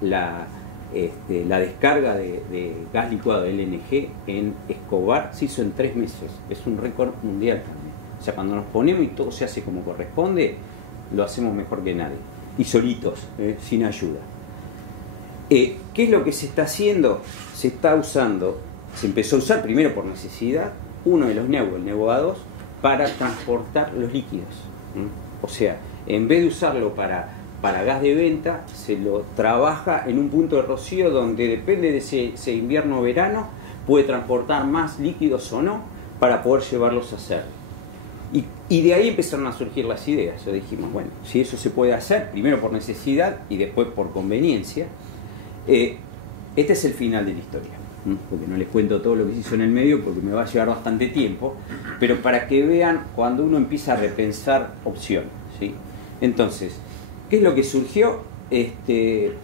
descarga de gas licuado LNG en Escobar se hizo en 3 meses, es un récord mundial también. O sea, cuando nos ponemos y todo se hace como corresponde, lo hacemos mejor que nadie, y solitos, sin ayuda. ¿Qué es lo que se está haciendo? Se empezó a usar primero por necesidad uno de los NEUBA, el NEUBA 2, para transportar los líquidos. O sea, en vez de usarlo para gas de venta, se lo trabaja en un punto de rocío donde depende de ese invierno o verano, puede transportar más líquidos o no para poder llevarlos a hacer. Y de ahí empezaron a surgir las ideas. Ya dijimos, bueno, si eso se puede hacer, primero por necesidad y después por conveniencia, este es el final de la historia. Porque no les cuento todo lo que se hizo en el medio porque me va a llevar bastante tiempo, pero para que vean cuando uno empieza a repensar opciones, ¿sí? Entonces, ¿qué es lo que surgió?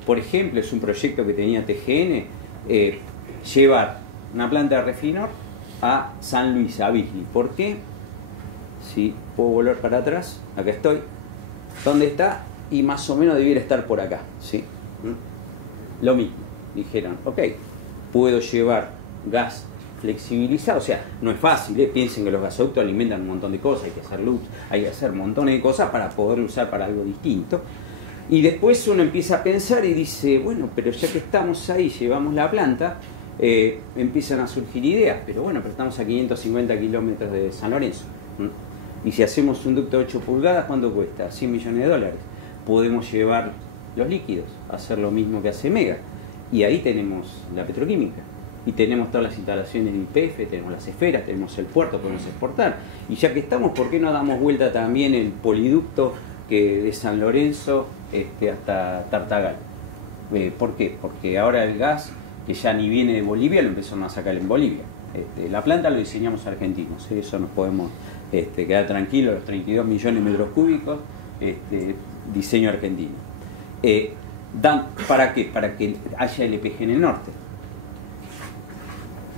Por ejemplo, es un proyecto que tenía TGN, llevar una planta de Refinor a San Luis, a Beasley. ¿Por qué? Si puedo volver para atrás, acá estoy. ¿Dónde está? Y más o menos debiera estar por acá, ¿sí? Lo mismo, dijeron, ok, puedo llevar gas flexibilizado, o sea, no es fácil, piensen que los gasoductos alimentan un montón de cosas, hay que hacer luz, hay que hacer montones de cosas para poder usar para algo distinto. Y después uno empieza a pensar y dice, bueno, pero ya que estamos ahí, llevamos la planta, empiezan a surgir ideas, pero bueno, pero estamos a 550 kilómetros de San Lorenzo. Y si hacemos un ducto de 8 pulgadas, ¿cuánto cuesta? $100 millones. Podemos llevar los líquidos, hacer lo mismo que hace Mega. Y ahí tenemos la petroquímica. Y tenemos todas las instalaciones de YPF, tenemos las esferas, tenemos el puerto, podemos exportar. Y ya que estamos, ¿por qué no damos vuelta también el poliducto de San Lorenzo hasta Tartagal? ¿Por qué? Porque ahora el gas, que ya ni viene de Bolivia, lo empezaron a sacar en Bolivia. La planta lo diseñamos argentinos, eso nos podemos quedar tranquilos, los 32 millones de metros cúbicos, diseño argentino. ¿Para qué? Para que haya LPG en el norte.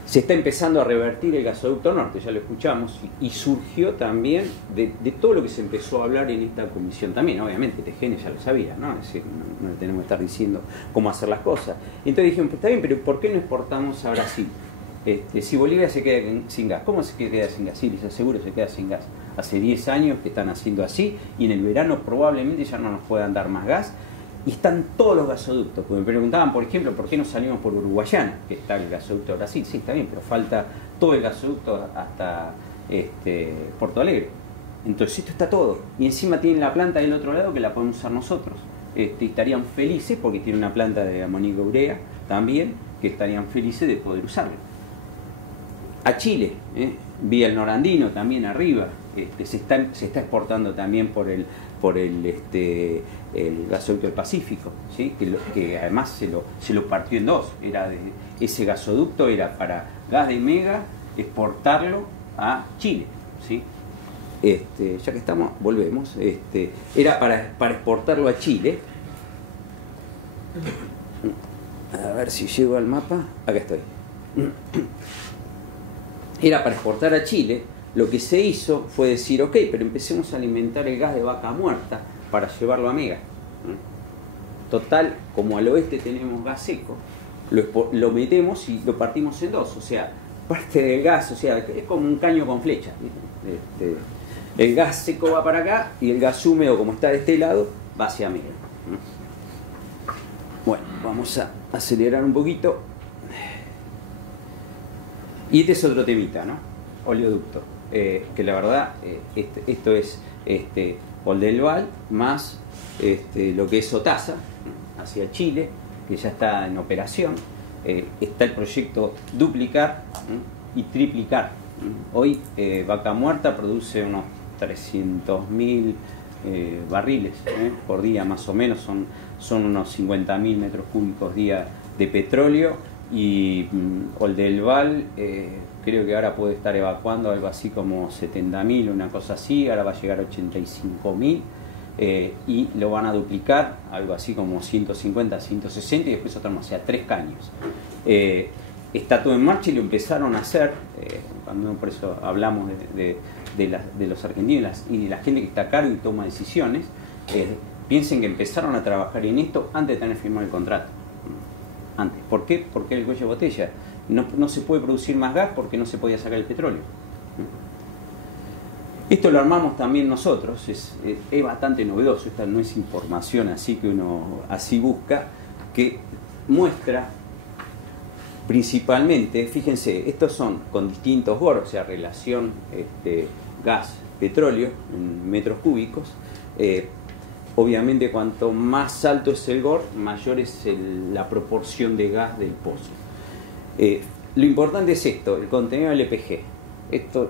Se está empezando a revertir el gasoducto norte, ya lo escuchamos, y surgió también de todo lo que se empezó a hablar en esta comisión también. Obviamente TGN ya lo sabía, ¿no? Es decir, no le tenemos que estar diciendo cómo hacer las cosas. Entonces dijimos, pues está bien, pero ¿por qué no exportamos a Brasil? si Bolivia se queda sin gas, ¿cómo se queda sin gas? Sí, les aseguro, se queda sin gas. Hace 10 años que están haciendo así y en el verano probablemente ya no nos puedan dar más gas. Y están todos los gasoductos. Porque me preguntaban, por ejemplo, ¿por qué no salimos por Uruguayana? Que está el gasoducto de Brasil. Sí, está bien, pero falta todo el gasoducto hasta Porto Alegre. Entonces esto está todo. Y encima tienen la planta del otro lado que la podemos usar nosotros. Y estarían felices porque tiene una planta de amoníaco urea también, que estarían felices de poder usarlo. A Chile, vía el Norandino también arriba, se está exportando también por el gasoducto del Pacífico, ¿sí? que además se lo partió en dos. Ese gasoducto era para gas de Mega exportarlo a Chile, ¿sí? Ya que estamos, volvemos. Era para exportarlo a Chile. A ver si llego al mapa. Acá estoy. Era para exportar a Chile. Lo que se hizo fue decir, ok, pero empecemos a alimentar el gas de vaca muerta para llevarlo a Mega. Total, como al oeste tenemos gas seco, lo metemos y lo partimos en dos. O sea, parte del gas, o sea, es como un caño con flecha. El gas seco va para acá y el gas húmedo, como está de este lado, va hacia Mega. Bueno, vamos a acelerar un poquito. Y este es otro temita, ¿no? Oleoducto. Que la verdad, esto es Oldelval más lo que es Otasa, hacia Chile, que ya está en operación. Está el proyecto Duplicar y Triplicar. Hoy Vaca Muerta produce unos 300.000 barriles por día, más o menos, son unos 50.000 metros cúbicos día de petróleo, y Oldelval creo que ahora puede estar evacuando algo así como 70.000, una cosa así, ahora va a llegar a 85.000, y lo van a duplicar, algo así como 150, 160, y después otro, o sea, 3 caños. Está todo en marcha y lo empezaron a hacer, cuando por eso hablamos de los argentinos y de la gente que está a cargo y toma decisiones. Piensen que empezaron a trabajar en esto antes de tener firmado el contrato. Antes. ¿Por qué? Porque el cuello de botella. No se puede producir más gas porque no se podía sacar el petróleo. Esto lo armamos también nosotros, es bastante novedoso, esta no es información así que uno así busca, que muestra principalmente, fíjense, estos son con distintos GOR, o sea, relación gas, petróleo, en metros cúbicos. Obviamente cuanto más alto es el GOR, mayor es la proporción de gas del pozo. Lo importante es esto, el contenido del LPG. Esto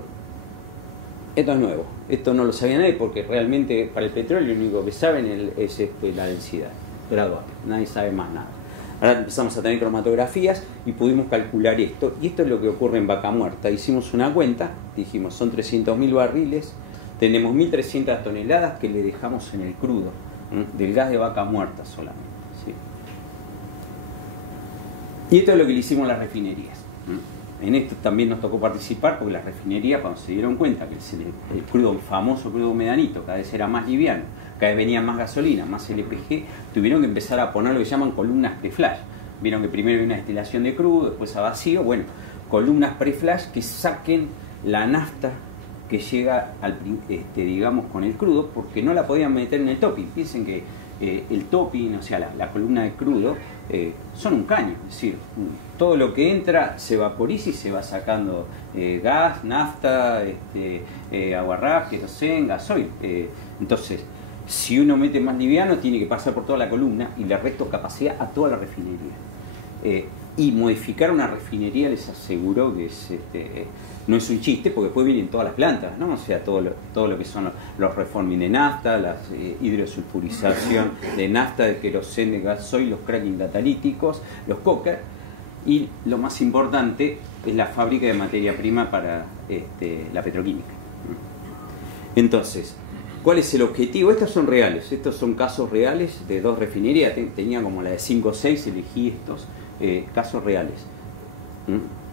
es nuevo, esto no lo sabía nadie porque realmente para el petróleo lo único que saben es la densidad gradual, nadie sabe más nada. Ahora empezamos a tener cromatografías y pudimos calcular esto, y esto es lo que ocurre en Vaca Muerta. Hicimos una cuenta, dijimos son 300.000 barriles, tenemos 1.300 toneladas que le dejamos en el crudo, del gas de vaca muerta solamente, ¿sí? Y esto es lo que le hicimos a las refinerías. En esto también nos tocó participar porque las refinerías, cuando se dieron cuenta que el crudo, el famoso crudo medanito, cada vez era más liviano, cada vez venía más gasolina, más LPG, tuvieron que empezar a poner lo que llaman columnas pre-flash. Vieron que primero hay una destilación de crudo, después a vacío, bueno, columnas pre-flash que saquen la nafta que llega digamos con el crudo, porque no la podían meter en el topping. Piensen que el topping, o sea, la columna de crudo, son un caño, es decir, todo lo que entra se vaporiza y se va sacando gas, nafta, aguarrás, querosén, gasoil. Entonces, si uno mete más liviano, tiene que pasar por toda la columna y le resto capacidad a toda la refinería. Y modificar una refinería, les aseguro que no es un chiste, porque después vienen todas las plantas, ¿no? O sea, todo lo que son los reforming de nafta, la hidrosulfurización de nafta, de querosén, de gasoil, los cracking catalíticos, los coker, y lo más importante es la fábrica de materia prima para la petroquímica. Entonces, ¿cuál es el objetivo? Estos son reales, estos son casos reales de 2 refinerías. Tenía como la de 5 o 6, elegí estos casos reales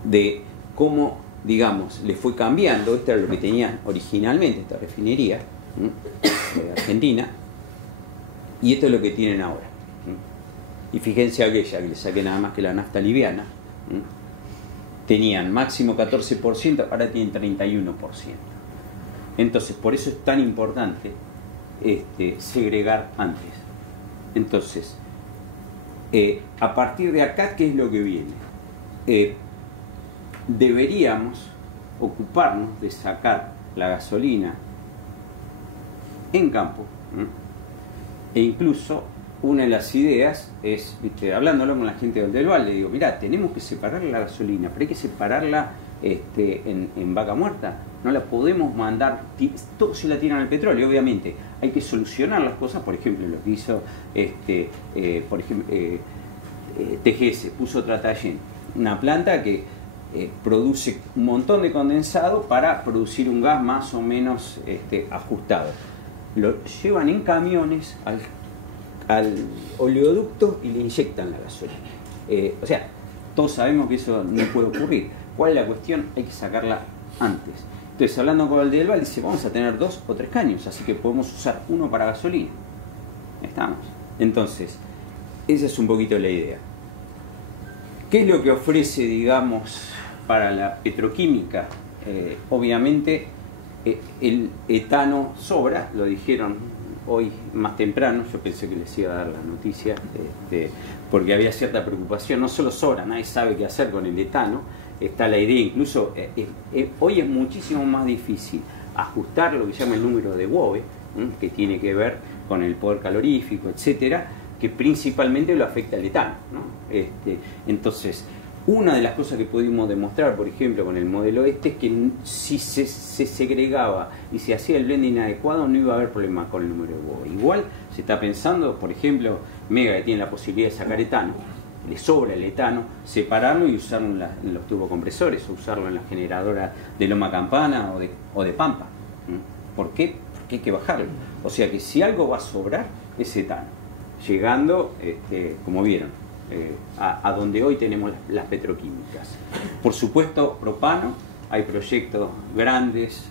de cómo, digamos, le fue cambiando. Esto era lo que tenía originalmente esta refinería de Argentina, y esto es lo que tienen ahora. Y fíjense aquella que le saqué nada más que la nafta liviana, tenían máximo 14%, ahora tienen 31%. Entonces, por eso es tan importante segregar antes. Entonces, a partir de acá, ¿qué es lo que viene? Deberíamos ocuparnos de sacar la gasolina en campo, e incluso una de las ideas es, hablándolo con la gente del Valle, digo, mirá, tenemos que separar la gasolina, pero hay que separarla en vaca muerta, no la podemos mandar, todo se la tiran al petróleo, obviamente, hay que solucionar las cosas, por ejemplo, lo que hizo TGS, puso Tratayén, una planta que produce un montón de condensado para producir un gas más o menos ajustado. Lo llevan en camiones al oleoducto y le inyectan la gasolina. O sea, todos sabemos que eso no puede ocurrir. ¿Cuál es la cuestión? Hay que sacarla antes. Entonces, hablando con el del Val, dice, vamos a tener 2 o 3 caños, así que podemos usar uno para gasolina. Estamos. Entonces, esa es un poquito la idea. ¿Qué es lo que ofrece, digamos, para la petroquímica? Obviamente, el etano sobra, lo dijeron hoy más temprano, yo pensé que les iba a dar la noticia, porque había cierta preocupación, no solo sobra, nadie sabe qué hacer con el etano, está la idea, incluso hoy es muchísimo más difícil ajustar lo que se llama el número de Wobbe, que tiene que ver con el poder calorífico, etcétera, que principalmente lo afecta el etano, ¿no? Entonces, una de las cosas que pudimos demostrar, por ejemplo, con el modelo es que si se segregaba y se hacía el blending adecuado, no iba a haber problema con el número de Wobbe. Igual se está pensando, por ejemplo, Mega, que tiene la posibilidad de sacar etano, le sobra el etano, separarlo y usarlo en los turbocompresores, o usarlo en la generadora de Loma Campana o de Pampa. ¿Por qué? Porque hay que bajarlo. O sea que si algo va a sobrar, es etano, llegando, como vieron, a donde hoy tenemos las petroquímicas. Por supuesto, propano, hay proyectos grandes,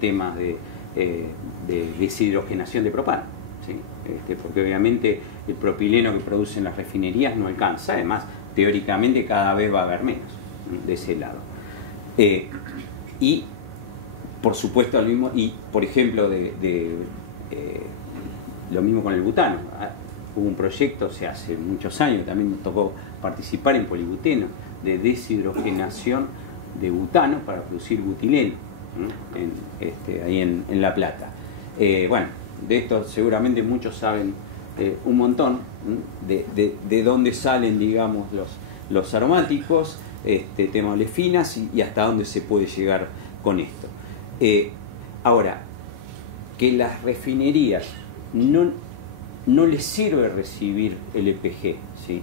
temas de deshidrogenación de propano, ¿sí? Porque obviamente el propileno que producen las refinerías no alcanza, además teóricamente cada vez va a haber menos de ese lado. Y por supuesto lo mismo, y por ejemplo lo mismo con el butano. Hubo un proyecto, hace muchos años, también nos tocó participar en polibuteno, de deshidrogenación de butano para producir butileno, ahí en La Plata. Bueno, de esto seguramente muchos saben un montón, de dónde salen, digamos, los aromáticos, tema de olefinas y hasta dónde se puede llegar con esto. Ahora, que las refinerías no les sirve recibir LPG, ¿sí?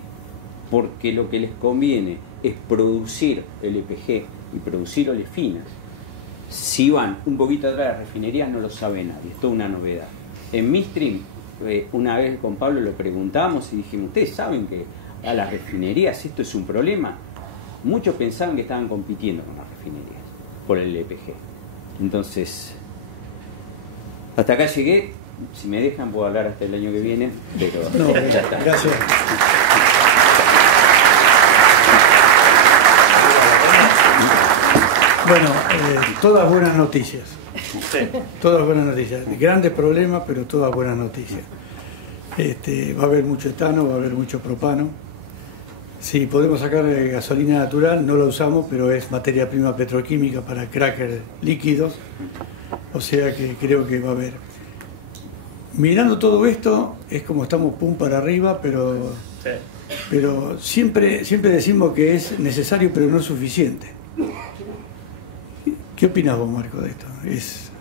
Porque lo que les conviene es producir LPG y producir olefinas. Si van un poquito atrás de las refinerías no lo sabe nadie, es toda una novedad. En Midstream, una vez con Pablo lo preguntamos y dijimos, ¿ustedes saben que a las refinerías esto es un problema? Muchos pensaban que estaban compitiendo con las refinerías por el LPG. Entonces, hasta acá llegué. Si me dejan puedo hablar hasta el año que viene, pero no, ya está. Gracias. Bueno, todas buenas noticias. Todas buenas noticias. Grandes problemas, pero todas buenas noticias. Va a haber mucho etano, va a haber mucho propano. Si podemos sacar gasolina natural, no la usamos, pero es materia prima petroquímica para crackers líquidos. O sea que creo que va a haber. Mirando todo esto, es como estamos pum para arriba, pero siempre decimos que es necesario, pero no es suficiente. ¿Qué opinas vos, Marco, de esto? Es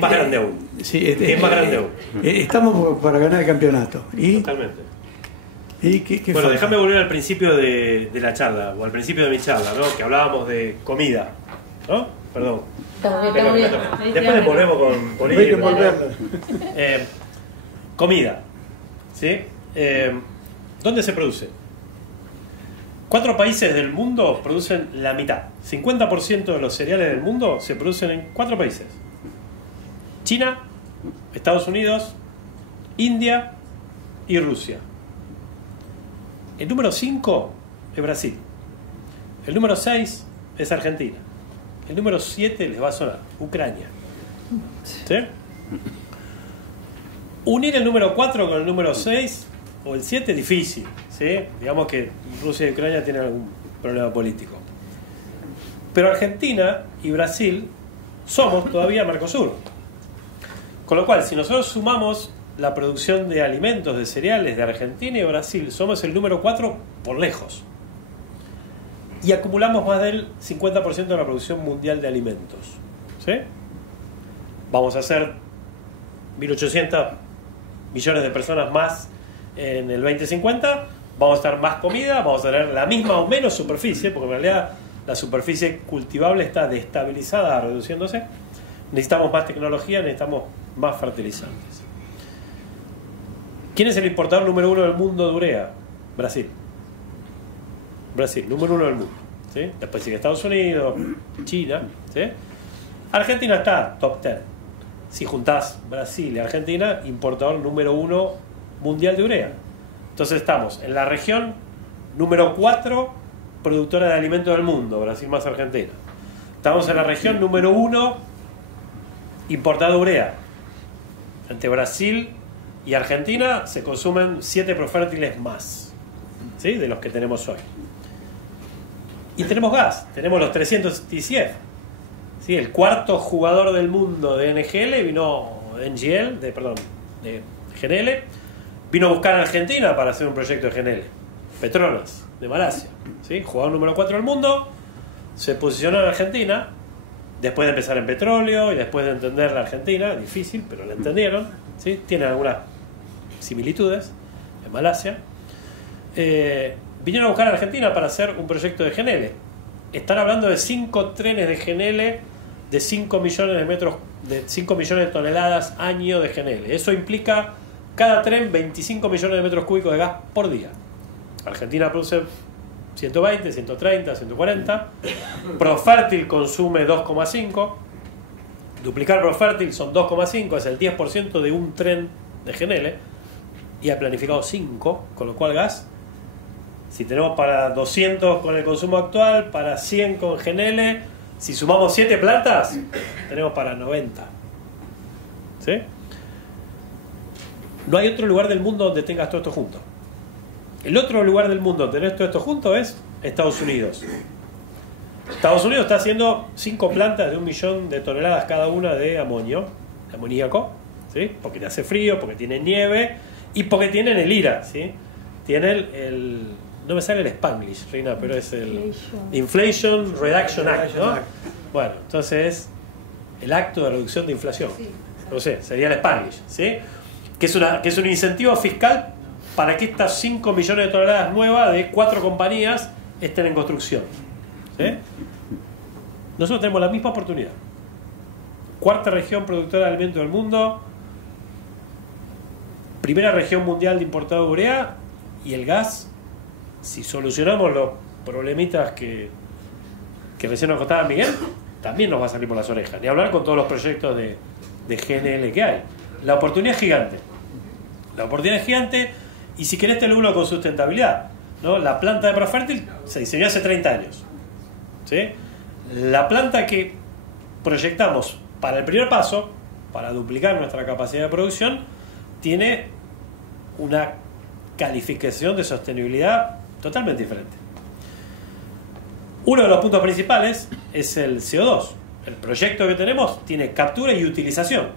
más grande aún. Sí, es más grande aún. Estamos para ganar el campeonato. Totalmente. Bueno, déjame volver al principio de la charla, o al principio de mi charla, ¿no? Que hablábamos de comida, ¿no? Perdón. Después le volvemos con política. Comida, ¿sí? ¿Dónde se produce? 4 países del mundo producen la mitad. 50% de los cereales del mundo se producen en 4 países. China, Estados Unidos, India y Rusia. El número 5 es Brasil. El número 6 es Argentina. El número 7 les va a sonar, Ucrania. ¿Sí? Unir el número 4 con el número 6 o el 7 es difícil, ¿sí? Digamos que Rusia y Ucrania tienen algún problema político. Pero Argentina y Brasil somos todavía Mercosur. Con lo cual, si nosotros sumamos la producción de alimentos, de cereales de Argentina y Brasil, somos el número 4 por lejos. Y acumulamos más del 50% de la producción mundial de alimentos. ¿Sí? Vamos a ser 1.800 millones de personas más en el 2050. Vamos a tener más comida, vamos a tener la misma o menos superficie, porque en realidad la superficie cultivable está destabilizada, reduciéndose. Necesitamos más tecnología, necesitamos más fertilizantes. ¿Quién es el importador número 1 del mundo de urea? Brasil. Brasil, número 1 del mundo. ¿Sí? Después sigue Estados Unidos, China. ¿Sí? Argentina está top 10. Si juntás Brasil y Argentina, importador número 1 mundial de urea. Entonces estamos en la región número 4 productora de alimentos del mundo, Brasil más Argentina. Estamos en la región número 1 importadora de urea. Entre Brasil y Argentina se consumen 7 profértiles más, ¿sí? De los que tenemos hoy. Y tenemos gas, tenemos los 300 TCF. ¿Sí? El cuarto jugador del mundo de NGL vino, de GNL, vino a buscar a Argentina para hacer un proyecto de GNL. Petronas, de Malasia. ¿Sí? Jugador número 4 del mundo, se posicionó en Argentina, después de empezar en petróleo y después de entender la Argentina, difícil, pero la entendieron. ¿Sí? Tienen algunas similitudes en Malasia. Vinieron a buscar a Argentina para hacer un proyecto de GNL. Están hablando de 5 trenes de GNL de 5 millones de metros, de 5 millones de toneladas año de GNL. Eso implica cada tren 25 millones de metros cúbicos de gas por día. Argentina produce 120, 130, 140. Profértil consume 2,5. Duplicar Profértil son 2,5, es el 10% de un tren de GNL. Y ha planificado 5, con lo cual gas, si tenemos para 200 con el consumo actual, para 100 con GNL, si sumamos 7 plantas, tenemos para 90. ¿Sí? No hay otro lugar del mundo donde tengas todo esto junto. El otro lugar del mundo donde tenés todo esto junto es Estados Unidos. Estados Unidos está haciendo 5 plantas de 1 millón de toneladas cada una de amonio, de amoníaco, ¿sí? Porque te hace frío, porque tiene nieve y porque tienen el IRA, ¿sí? Tienen el no me sale el Spanglish, Reina, pero es el Inflation Reduction Act, ¿no? Bueno, entonces el acto de reducción de inflación. No sé, sería el Spanglish, ¿sí? Que es un incentivo fiscal para que estas 5 millones de toneladas nuevas de 4 compañías estén en construcción. ¿Sí? Nosotros tenemos la misma oportunidad. Cuarta región productora de alimentos del mundo, primera región mundial de importado de urea, y el gas, si solucionamos los problemitas que recién nos contaba Miguel, también nos va a salir por las orejas. Ni hablar con todos los proyectos de GNL que hay. La oportunidad es gigante. La oportunidad es gigante, y si querés te lo uno con sustentabilidad, ¿no? La planta de Profértil se diseñó hace 30 años. ¿Sí? La planta que proyectamos para el primer paso, para duplicar nuestra capacidad de producción, tiene una calificación de sostenibilidad totalmente diferente. Uno de los puntos principales es el CO2. El proyecto que tenemos tiene captura y utilización.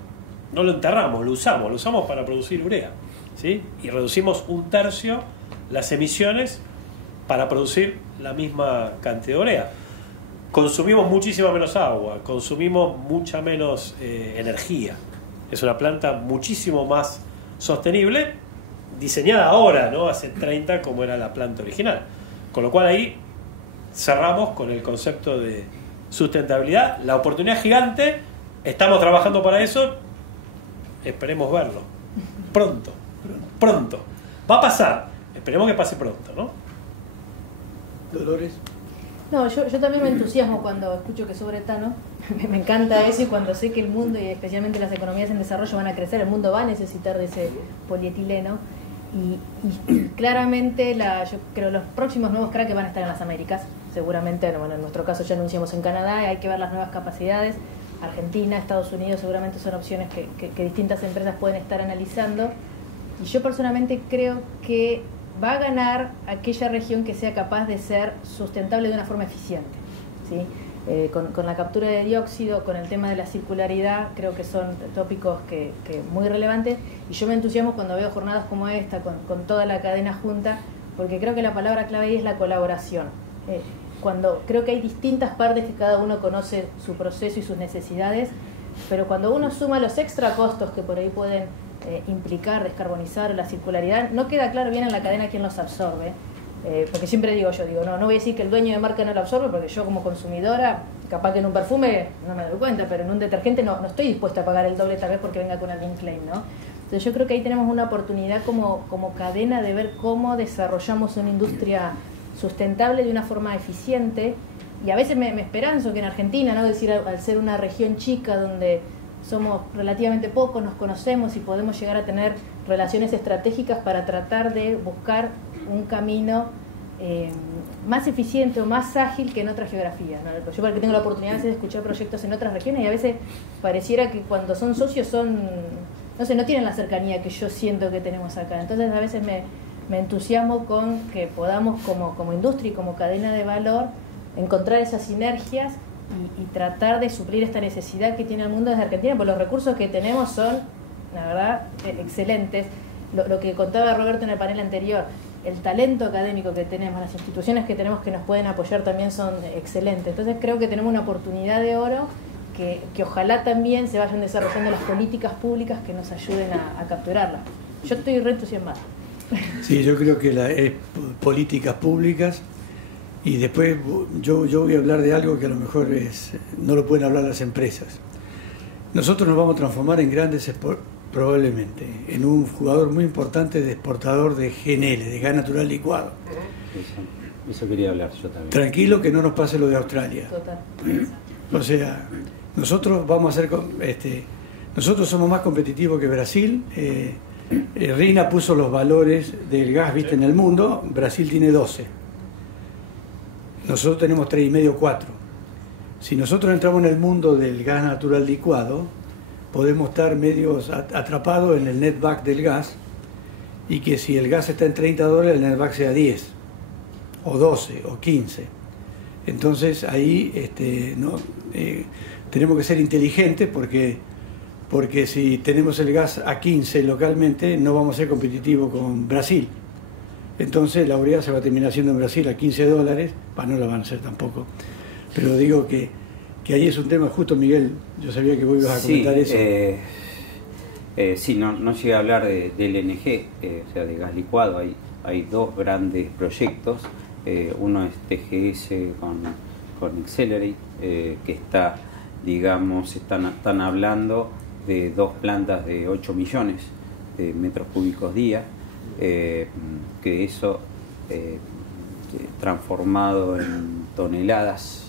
No lo enterramos, lo usamos para producir urea, ¿sí? Y reducimos 1/3 las emisiones para producir la misma cantidad de urea. Consumimos muchísima menos agua, consumimos mucha menos energía. Es una planta muchísimo más sostenible, diseñada ahora, no hace 30 como era la planta original. Con lo cual ahí cerramos con el concepto de sustentabilidad. La oportunidad gigante, estamos trabajando para eso, esperemos verlo. Pronto. Va a pasar, esperemos que pase pronto, ¿no? Dolores. No, yo también me entusiasmo cuando escucho que sobre etano. Me encanta eso, y cuando sé que el mundo, y especialmente las economías en desarrollo, van a crecer, el mundo va a necesitar de ese polietileno. Y claramente yo creo los próximos nuevos cracks van a estar en las Américas, seguramente, bueno, en nuestro caso ya anunciamos en Canadá, hay que ver las nuevas capacidades. Argentina, Estados Unidos seguramente son opciones que distintas empresas pueden estar analizando. Y yo personalmente creo que va a ganar aquella región que sea capaz de ser sustentable de una forma eficiente, ¿sí? Con la captura de dióxido, con el tema de la circularidad, creo que son tópicos que muy relevantes, y yo me entusiasmo cuando veo jornadas como esta, con toda la cadena junta, porque creo que la palabra clave ahí es la colaboración. Cuando creo que hay distintas partes que cada uno conoce su proceso y sus necesidades, pero cuando uno suma los extra costos que por ahí pueden implicar descarbonizar la circularidad, no queda claro bien en la cadena quién los absorbe. Porque siempre digo, no voy a decir que el dueño de marca no lo absorbe, porque yo como consumidora, capaz que en un perfume no me doy cuenta, pero en un detergente no estoy dispuesta a pagar el doble tal vez porque venga con algún claim, ¿no? Entonces yo creo que ahí tenemos una oportunidad como cadena de ver cómo desarrollamos una industria sustentable de una forma eficiente, y a veces me esperanzo que en Argentina, ¿no? Es decir, al ser una región chica donde somos relativamente pocos, nos conocemos y podemos llegar a tener relaciones estratégicas para tratar de buscar un camino más eficiente o más ágil que en otras geografías, ¿no? Yo, porque tengo la oportunidad a veces de escuchar proyectos en otras regiones, y a veces pareciera que cuando son socios no tienen la cercanía que yo siento que tenemos acá. Entonces a veces me entusiasmo con que podamos como industria y como cadena de valor encontrar esas sinergias y tratar de suplir esta necesidad que tiene el mundo desde Argentina, porque los recursos que tenemos son, la verdad, excelentes. Lo que contaba Roberto en el panel anterior, el talento académico que tenemos, las instituciones que tenemos que nos pueden apoyar también son excelentes. Entonces creo que tenemos una oportunidad de oro que ojalá también se vayan desarrollando las políticas públicas que nos ayuden a capturarla. Yo estoy re entusiasmada. Sí, yo creo que es políticas públicas, y después yo voy a hablar de algo que a lo mejor no lo pueden hablar las empresas. Nosotros nos vamos a transformar en grandes probablemente en un jugador muy importante de exportador de GNL, de gas natural licuado. Eso quería hablar yo también. Tranquilo que no nos pase lo de Australia. Total. O sea, nosotros vamos a ser, nosotros somos más competitivos que Brasil. Rina puso los valores del gas, viste, en el mundo. Brasil tiene 12. Nosotros tenemos 3,5, 4. Si nosotros entramos en el mundo del gas natural licuado, podemos estar medios atrapados en el netback del gas, y que si el gas está en $30, el netback sea 10, o 12, o 15. Entonces ahí tenemos que ser inteligentes, porque si tenemos el gas a 15 localmente, no vamos a ser competitivos con Brasil. Entonces la urea se va a terminar haciendo en Brasil a $15, no la van a hacer tampoco. Pero digo que ahí es un tema, justo Miguel, yo sabía que vos ibas a comentar eso. Sí, no llegué a hablar de LNG, o sea, de gas licuado. Hay dos grandes proyectos. Uno es TGS con Accelerate, que está, digamos, están hablando de dos plantas de 8 millones de metros cúbicos día, que eso transformado en toneladas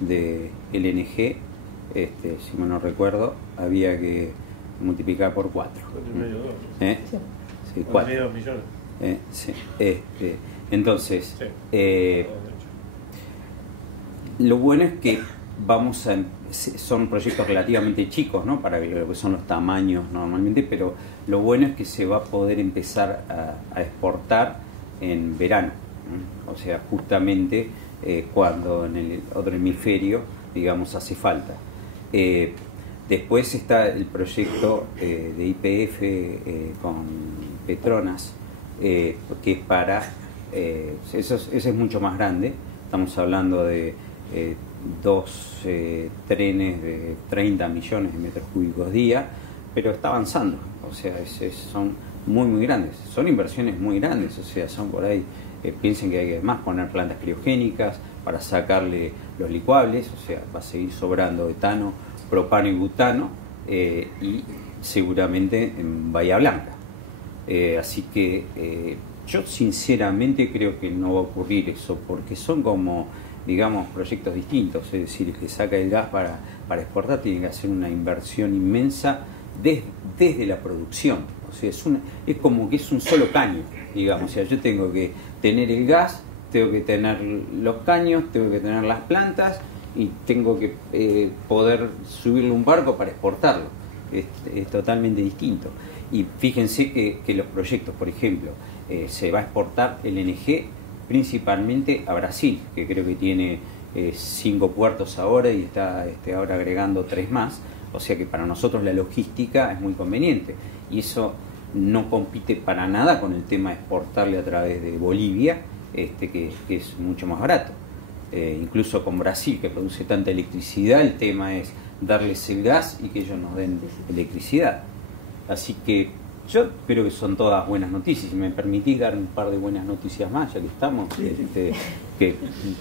de LNG, si mal no recuerdo, había que multiplicar por 4. Sí, 4 millones. Sí. Entonces, lo bueno es que son proyectos relativamente chicos, ¿no? Para lo que son los tamaños normalmente, pero lo bueno es que se va a poder empezar a exportar en verano, ¿no? O sea, justamente cuando en el otro hemisferio, digamos, hace falta. Después está el proyecto de YPF con Petronas, que es para... ese es mucho más grande. Estamos hablando de 2 trenes de 30 millones de metros cúbicos día, pero está avanzando. O sea, son muy grandes. Son inversiones muy grandes. O sea, son por ahí... piensen que hay que además poner plantas criogénicas para sacarle los licuables. O sea, va a seguir sobrando etano, propano y butano, y seguramente en Bahía Blanca. Así que yo sinceramente creo que no va a ocurrir eso, porque son como, digamos, proyectos distintos. Es decir, el que saca el gas para exportar tiene que hacer una inversión inmensa desde la producción. O sea, es como que es un solo caño, digamos. O sea, yo tengo que tener el gas tengo que tener los caños, tengo que tener las plantas y tengo que poder subirle un barco para exportarlo. Es totalmente distinto. Y fíjense que los proyectos, por ejemplo, se va a exportar LNG principalmente a Brasil, que creo que tiene 5 puertos ahora y está ahora agregando 3 más. O sea que para nosotros la logística es muy conveniente. Y eso no compite para nada con el tema de exportarle a través de Bolivia, que es mucho más barato. Incluso con Brasil, que produce tanta electricidad, el tema es darles el gas y que ellos nos den electricidad. Así que yo creo que son todas buenas noticias. Si me permitís dar un par de buenas noticias más, ya que estamos, que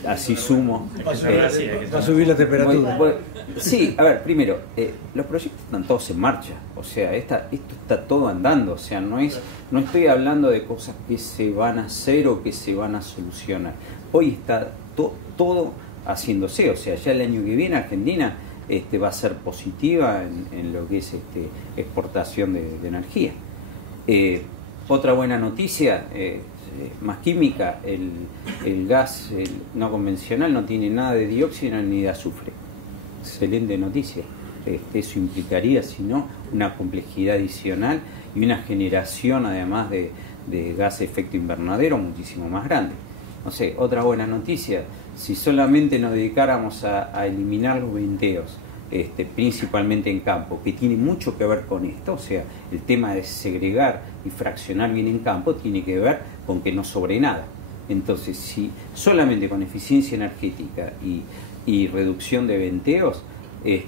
así sumo. Va a subir la temperatura. Sí, a ver, primero, los proyectos están todos en marcha. O sea, esto está todo andando. O sea, no estoy hablando de cosas que se van a hacer o que se van a solucionar. Hoy está todo haciéndose. O sea, ya el año que viene Argentina va a ser positiva en lo que es exportación de energía. Otra buena noticia, más química, el gas no convencional no tiene nada de dióxido ni de azufre. Excelente noticia. Eso implicaría, si no, una complejidad adicional y una generación además de gas de efecto invernadero muchísimo más grande. No sé, otra buena noticia, si solamente nos dedicáramos a eliminar los venteos, principalmente en campo, que tiene mucho que ver con esto, o sea, el tema de segregar y fraccionar bien en campo tiene que ver con que no sobre nada. Entonces, si solamente con eficiencia energética y reducción de venteos,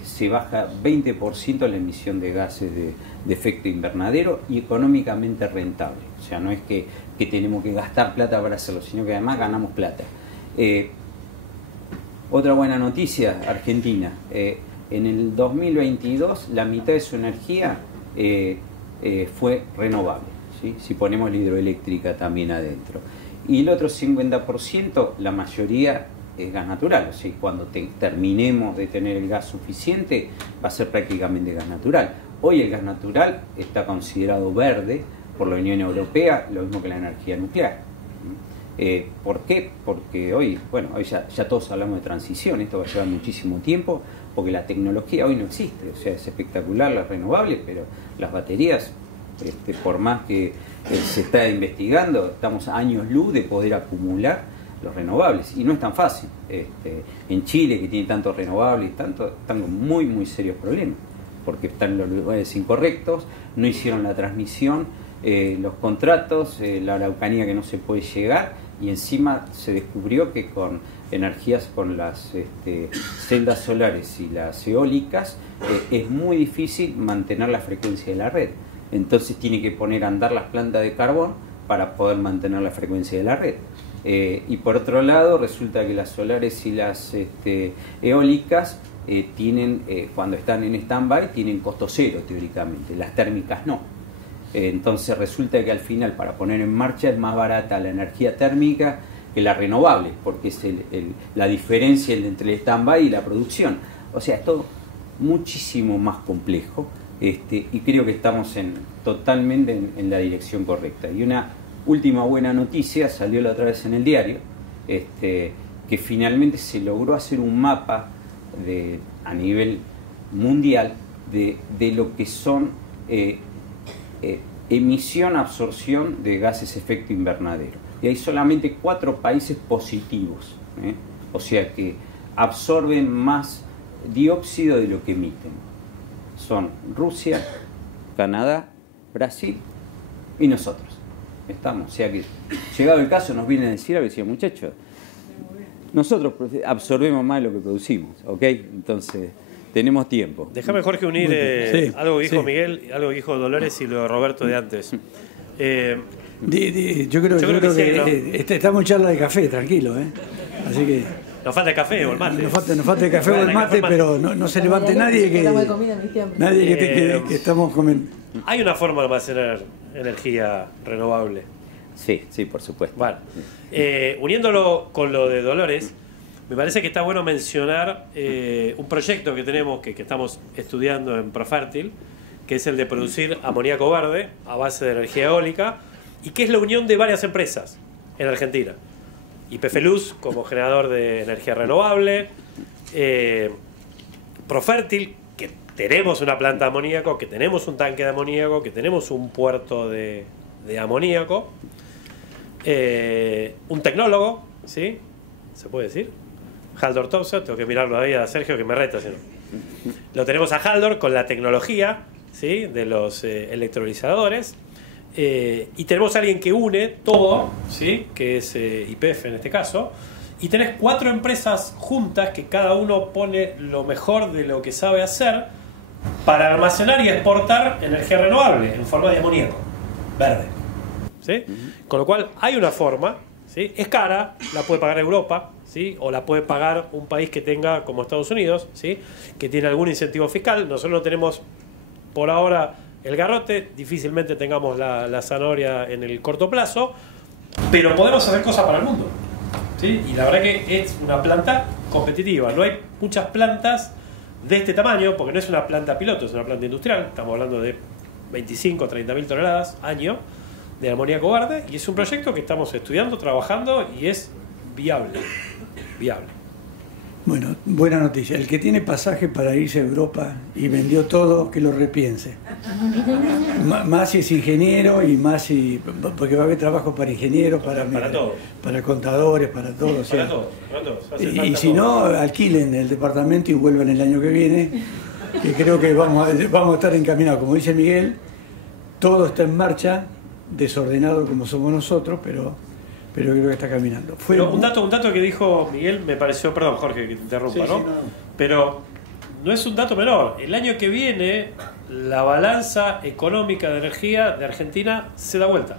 se baja 20% la emisión de gases de efecto invernadero y económicamente rentable. O sea, no es que tenemos que gastar plata para hacerlo, sino que además ganamos plata. Otra buena noticia, Argentina. En el 2022 la mitad de su energía fue renovable, ¿sí? Si ponemos la hidroeléctrica también adentro. Y el otro 50%, la mayoría es gas natural. O sea, cuando terminemos de tener el gas suficiente, va a ser prácticamente gas natural. Hoy el gas natural está considerado verde por la Unión Europea, lo mismo que la energía nuclear. ¿Por qué? Porque hoy ya todos hablamos de transición, esto va a llevar muchísimo tiempo, porque la tecnología hoy no existe. O sea, es espectacular las renovables, pero las baterías, por más que se está investigando, estamos a años luz de poder acumular los renovables, y no es tan fácil. En Chile, que tiene tantos renovables, están con muy, muy serios problemas, porque están en los lugares incorrectos, no hicieron la transmisión, los contratos, la Araucanía que no se puede llegar, y encima se descubrió que con energías, con las celdas solares y las eólicas, es muy difícil mantener la frecuencia de la red. Entonces tiene que poner a andar las plantas de carbón para poder mantener la frecuencia de la red. Y por otro lado, resulta que las solares y las eólicas tienen, cuando están en stand-by, tienen costo cero teóricamente, las térmicas no. Entonces resulta que al final, para poner en marcha, es más barata la energía térmica que la renovable, porque es la diferencia entre el stand-by y la producción. O sea, es todo muchísimo más complejo, y creo que estamos totalmente en la dirección correcta. Y una última buena noticia, salió la otra vez en el diario, que finalmente se logró hacer un mapa a nivel mundial de lo que son emisión, absorción de gases efecto invernadero. Y hay solamente 4 países positivos, o sea que absorben más dióxido de lo que emiten. Son Rusia, Canadá, Brasil y nosotros. Estamos, o sea que llegado el caso nos vienen a decir, muchachos, nosotros absorbemos más de lo que producimos, ¿ok? Entonces tenemos tiempo. Déjame, Jorge, unir algo que dijo Miguel, algo que dijo Dolores y lo de Roberto de antes. Yo creo que estamos en charla de café, tranquilo, así que nos falta el café o el mate. Nos falta el café o el mate, pero no se levante nadie que estamos comiendo. Hay una forma de almacenar energía renovable. Sí, por supuesto. Bueno, uniéndolo con lo de Dolores, me parece que está bueno mencionar un proyecto que tenemos, que estamos estudiando en Profértil, que es el de producir amoníaco verde a base de energía eólica, y que es la unión de varias empresas en Argentina. YPF Luz como generador de energía renovable, Profértil, que tenemos una planta de amoníaco, que tenemos un tanque de amoníaco, que tenemos un puerto de amoníaco, un tecnólogo, ¿sí? ¿Se puede decir? Haldor Thompson, tengo que mirarlo ahí a Sergio que me reta, si no. Lo tenemos a Haldor con la tecnología, ¿sí? De los electrolizadores, y tenemos a alguien que une todo, ¿sí? Que es YPF en este caso, y tenés 4 empresas juntas que cada uno pone lo mejor de lo que sabe hacer para almacenar y exportar energía renovable en forma de amoníaco verde, ¿sí? Con lo cual hay una forma, ¿sí? Es cara, la puede pagar Europa, ¿sí? O la puede pagar un país que tenga, como Estados Unidos, ¿sí? Que tiene algún incentivo fiscal. Nosotros no tenemos por ahora el garrote, difícilmente tengamos la zanahoria en el corto plazo, pero podemos hacer cosas para el mundo, ¿sí? Y la verdad que es una planta competitiva. No hay muchas plantas de este tamaño, porque no es una planta piloto, es una planta industrial. Estamos hablando de 25 o 30 mil toneladas año de amoníaco verde, y es un proyecto que estamos estudiando, trabajando, y es viable. Bueno, buena noticia. El que tiene pasaje para irse a Europa y vendió todo, que lo repiense. Más si es ingeniero, y más si... porque va a haber trabajo para ingenieros, para contadores, para todo. O sea, para todos. Y si no, alquilen el departamento y vuelvan el año que viene, que creo que vamos a estar encaminados. Como dice Miguel, todo está en marcha, desordenado como somos nosotros, pero creo que está caminando. Pero un dato que dijo Miguel me pareció, perdón Jorge que te interrumpa, ¿no? Pero no es un dato menor. El año que viene la balanza económica de energía de Argentina se da vuelta,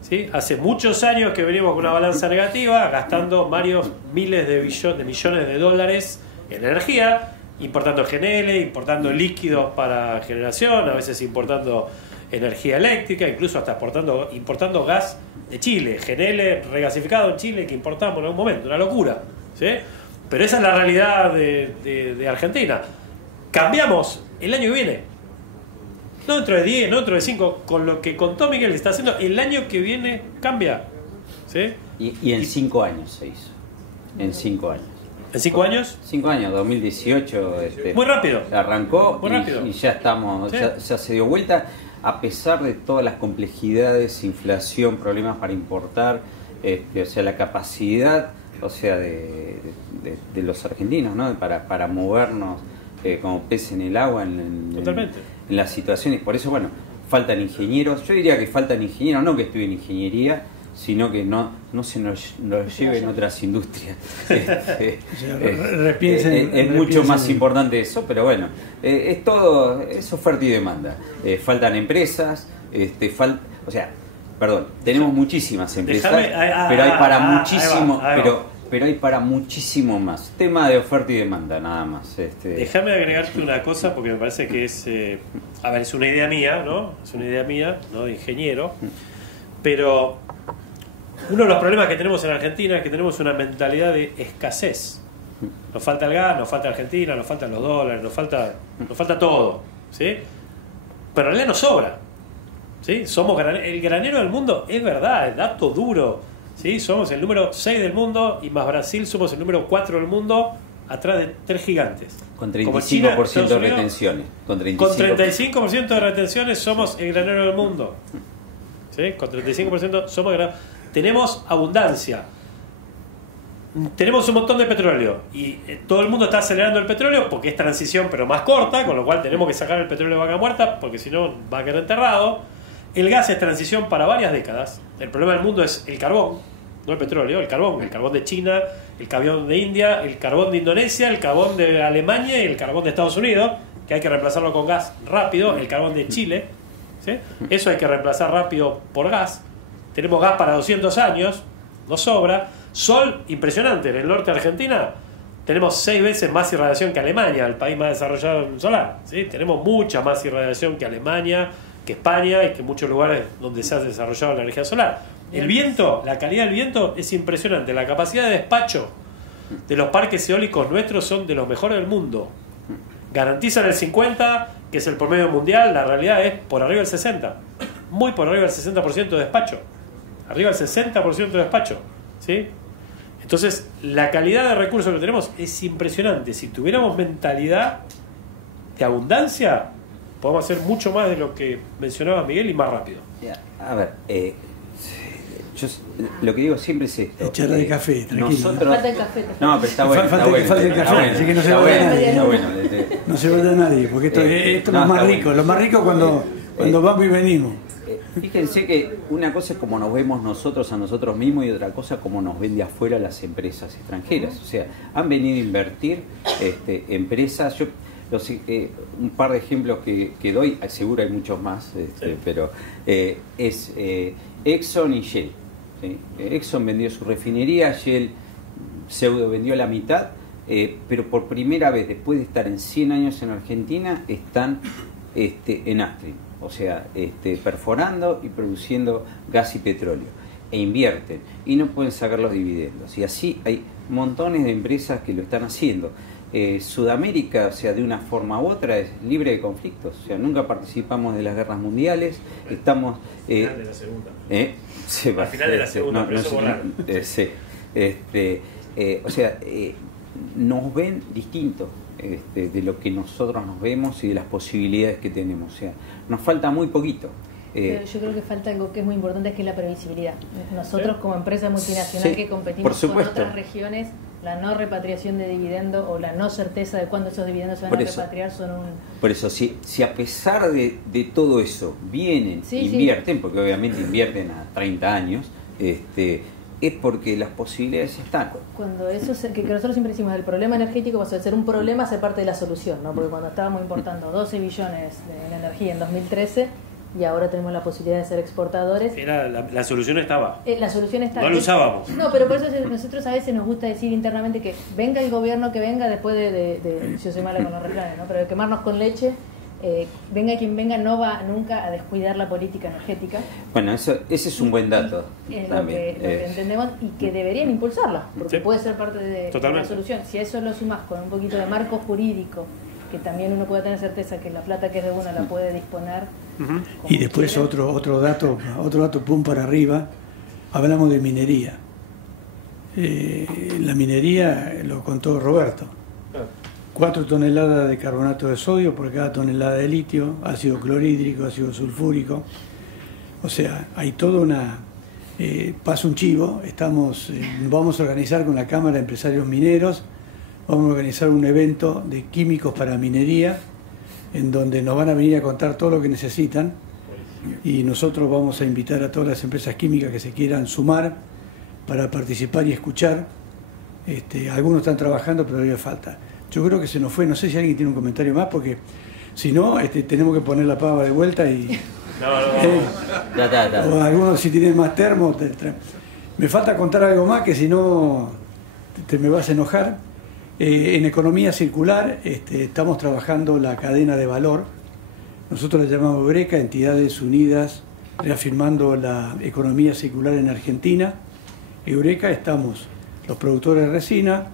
¿sí? Hace muchos años que venimos con una balanza negativa, gastando varios miles de millones de dólares en energía, importando GNL, importando líquidos para generación, a veces importando energía eléctrica, incluso hasta importando gas de Chile, GNL regasificado en Chile que importamos en algún momento, una locura, ¿sí? Pero esa es la realidad de Argentina. Cambiamos el año que viene, no dentro de 10, no dentro de 5, con lo que contó Miguel está haciendo, el año que viene cambia, ¿sí? Y en 5 años se hizo, en 5 años. ¿En 5 años? 5 años, 2018. Muy rápido. Arrancó muy rápido. Y ya estamos, ¿sí? ya se dio vuelta. A pesar de todas las complejidades, inflación, problemas para importar, o sea, la capacidad, o sea, de los argentinos, ¿no? Para movernos como pez en el agua en las situaciones. Por eso, bueno, faltan ingenieros. Yo diría que faltan ingenieros, no que estudien ingeniería, sino que no se nos lleven otras industrias. Es mucho más importante eso, pero bueno, es todo, es oferta y demanda. Faltan empresas, o sea, perdón, tenemos muchísimas empresas, pero hay para muchísimo, pero hay para muchísimo más. Tema de oferta y demanda, nada más. Déjame agregarte una cosa, porque me parece que es, a ver, es una idea mía, ¿no? Es una idea mía, ¿no? De ingeniero, pero uno de los problemas que tenemos en Argentina es que tenemos una mentalidad de escasez. Nos falta el gas, nos falta Argentina, nos faltan los dólares, nos falta todo, ¿sí? Pero en realidad nos sobra, ¿sí? Somos el granero del mundo, es verdad, es dato duro, ¿sí? Somos el número 6 del mundo, y más Brasil somos el número 4 del mundo, atrás de 3 gigantes. Con 35% de retenciones. Con 35% de retenciones somos el granero del mundo, ¿sí? Con 35% somos el granero. Tenemos abundancia, tenemos un montón de petróleo, y todo el mundo está acelerando el petróleo porque es transición pero más corta, con lo cual tenemos que sacar el petróleo de vaca muerta porque si no va a quedar enterrado. El gas es transición para varias décadas. El problema del mundo es el carbón, no el petróleo, el carbón de China, el carbón de India, el carbón de Indonesia, el carbón de Alemania y el carbón de Estados Unidos, que hay que reemplazarlo con gas rápido, el carbón de Chile, ¿sí? Eso hay que reemplazar rápido por gas. Tenemos gas para 200 años, nos sobra. Sol, impresionante, en el norte de Argentina tenemos 6 veces más irradiación que Alemania, el país más desarrollado en solar, ¿sí? Tenemos mucha más irradiación que Alemania, que España y que muchos lugares donde se ha desarrollado la energía solar. El viento, la calidad del viento es impresionante. La capacidad de despacho de los parques eólicos nuestros son de los mejores del mundo. Garantizan el 50, que es el promedio mundial. La realidad es por arriba del 60, muy por arriba del 60% de despacho. Arriba del 60% de despacho, ¿sí? Entonces, la calidad de recursos que tenemos es impresionante. Si tuviéramos mentalidad de abundancia, podemos hacer mucho más de lo que mencionaba Miguel y más rápido. A ver, yo lo que digo siempre es esto. Charla de café, tranquilo. Nosotros... Falta el café. No, pero está bueno. Falta el café, así que no se vaya nadie. No se vaya nadie, porque esto es lo más rico. Lo más rico cuando vamos y venimos. Fíjense que una cosa es como nos vemos nosotros a nosotros mismos y otra cosa como nos ven de afuera las empresas extranjeras. O sea, han venido a invertir empresas. Yo un par de ejemplos que doy, seguro hay muchos más, pero es Exxon y Shell. ¿Sí? Exxon vendió su refinería, Shell pseudo vendió la mitad, pero por primera vez después de estar en 100 años en Argentina están en upstream, o sea, perforando y produciendo gas y petróleo, e invierten y no pueden sacar los dividendos, y así hay montones de empresas que lo están haciendo. Sudamérica, o sea, de una forma u otra es libre de conflictos, o sea, nunca participamos de las guerras mundiales, estamos... Al final de la segunda. Sí, al final de la segunda, pero eso borraron. Sí, o sea, nos ven distintos de lo que nosotros nos vemos y de las posibilidades que tenemos, o sea, nos falta muy poquito. Pero yo creo que falta algo que es muy importante, que es la previsibilidad. Nosotros como empresa multinacional que competimos con otras regiones, la no repatriación de dividendos o la no certeza de cuándo esos dividendos se van a repatriar son un... Por eso, si a pesar de todo eso vienen, invierten, porque obviamente invierten a 30 años, es porque las posibilidades están. Cuando eso que nosotros siempre decimos, el problema energético pasó de ser un problema a ser parte de la solución, ¿no? Porque cuando estábamos importando 12 billones de energía en 2013, y ahora tenemos la posibilidad de ser exportadores. La solución estaba. La solución está. No lo usábamos. No, pero por eso nosotros a veces nos gusta decir internamente que venga el gobierno que venga después yo soy mala con los refranes, ¿no? Pero de quemarnos con leche, venga quien venga, no va nunca a descuidar la política energética. Bueno, ese es un buen dato. Lo que entendemos y que deberían impulsarla, porque puede ser parte de la solución. Si a eso lo sumas con un poquito de marco jurídico, que también uno puede tener certeza que la plata que es de uno la puede disponer. Y después otro dato pum para arriba, hablamos de minería. La minería lo contó Roberto. 4 toneladas de carbonato de sodio por cada tonelada de litio, ácido clorhídrico, ácido sulfúrico. O sea, hay toda una... pasa un chivo, vamos a organizar con la Cámara de Empresarios Mineros, vamos a organizar un evento de químicos para minería, en donde nos van a venir a contar todo lo que necesitan, y nosotros vamos a invitar a todas las empresas químicas que se quieran sumar para participar y escuchar. Algunos están trabajando, pero todavía falta. Yo creo que se nos fue, no sé si alguien tiene un comentario más, porque si no, tenemos que poner la pava de vuelta y... O algunos si tienen más termos... Me falta contar algo más, que si no te me vas a enojar. En economía circular estamos trabajando la cadena de valor. Nosotros la llamamos Eureka, Entidades Unidas Reafirmando la Economía Circular en Argentina. Eureka, estamos los productores de resina,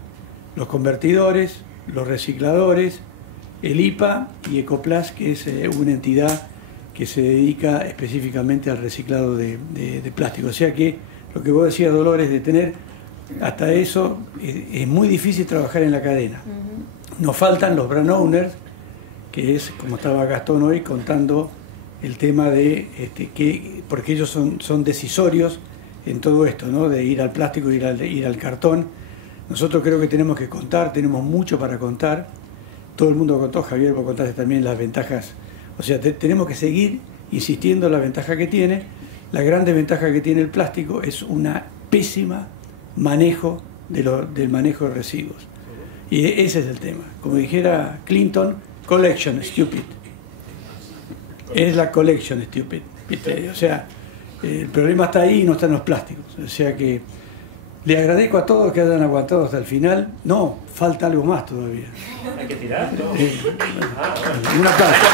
los convertidores, los recicladores, el IPA y Ecoplas, que es una entidad que se dedica específicamente al reciclado de plástico. O sea que lo que vos decías, Dolores, de tener hasta eso, es muy difícil trabajar en la cadena. Nos faltan los brand owners, que es, como estaba Gastón hoy, contando el tema de porque ellos son decisorios en todo esto, ¿no? De ir al plástico, ir al cartón. Nosotros creo que tenemos que contar, tenemos mucho para contar. Todo el mundo contó, Javier, vos contaste también las ventajas. O sea, tenemos que seguir insistiendo en la ventaja que tiene. La gran ventaja que tiene el plástico es una pésima manejo del manejo de residuos. Y ese es el tema. Como dijera Clinton, collection stupid. Es la collection stupid, ¿viste? O sea, el problema está ahí y no está en los plásticos. O sea que le agradezco a todos que hayan aguantado hasta el final. No, falta algo más todavía. Hay que tirar, ¿no? Un aplauso.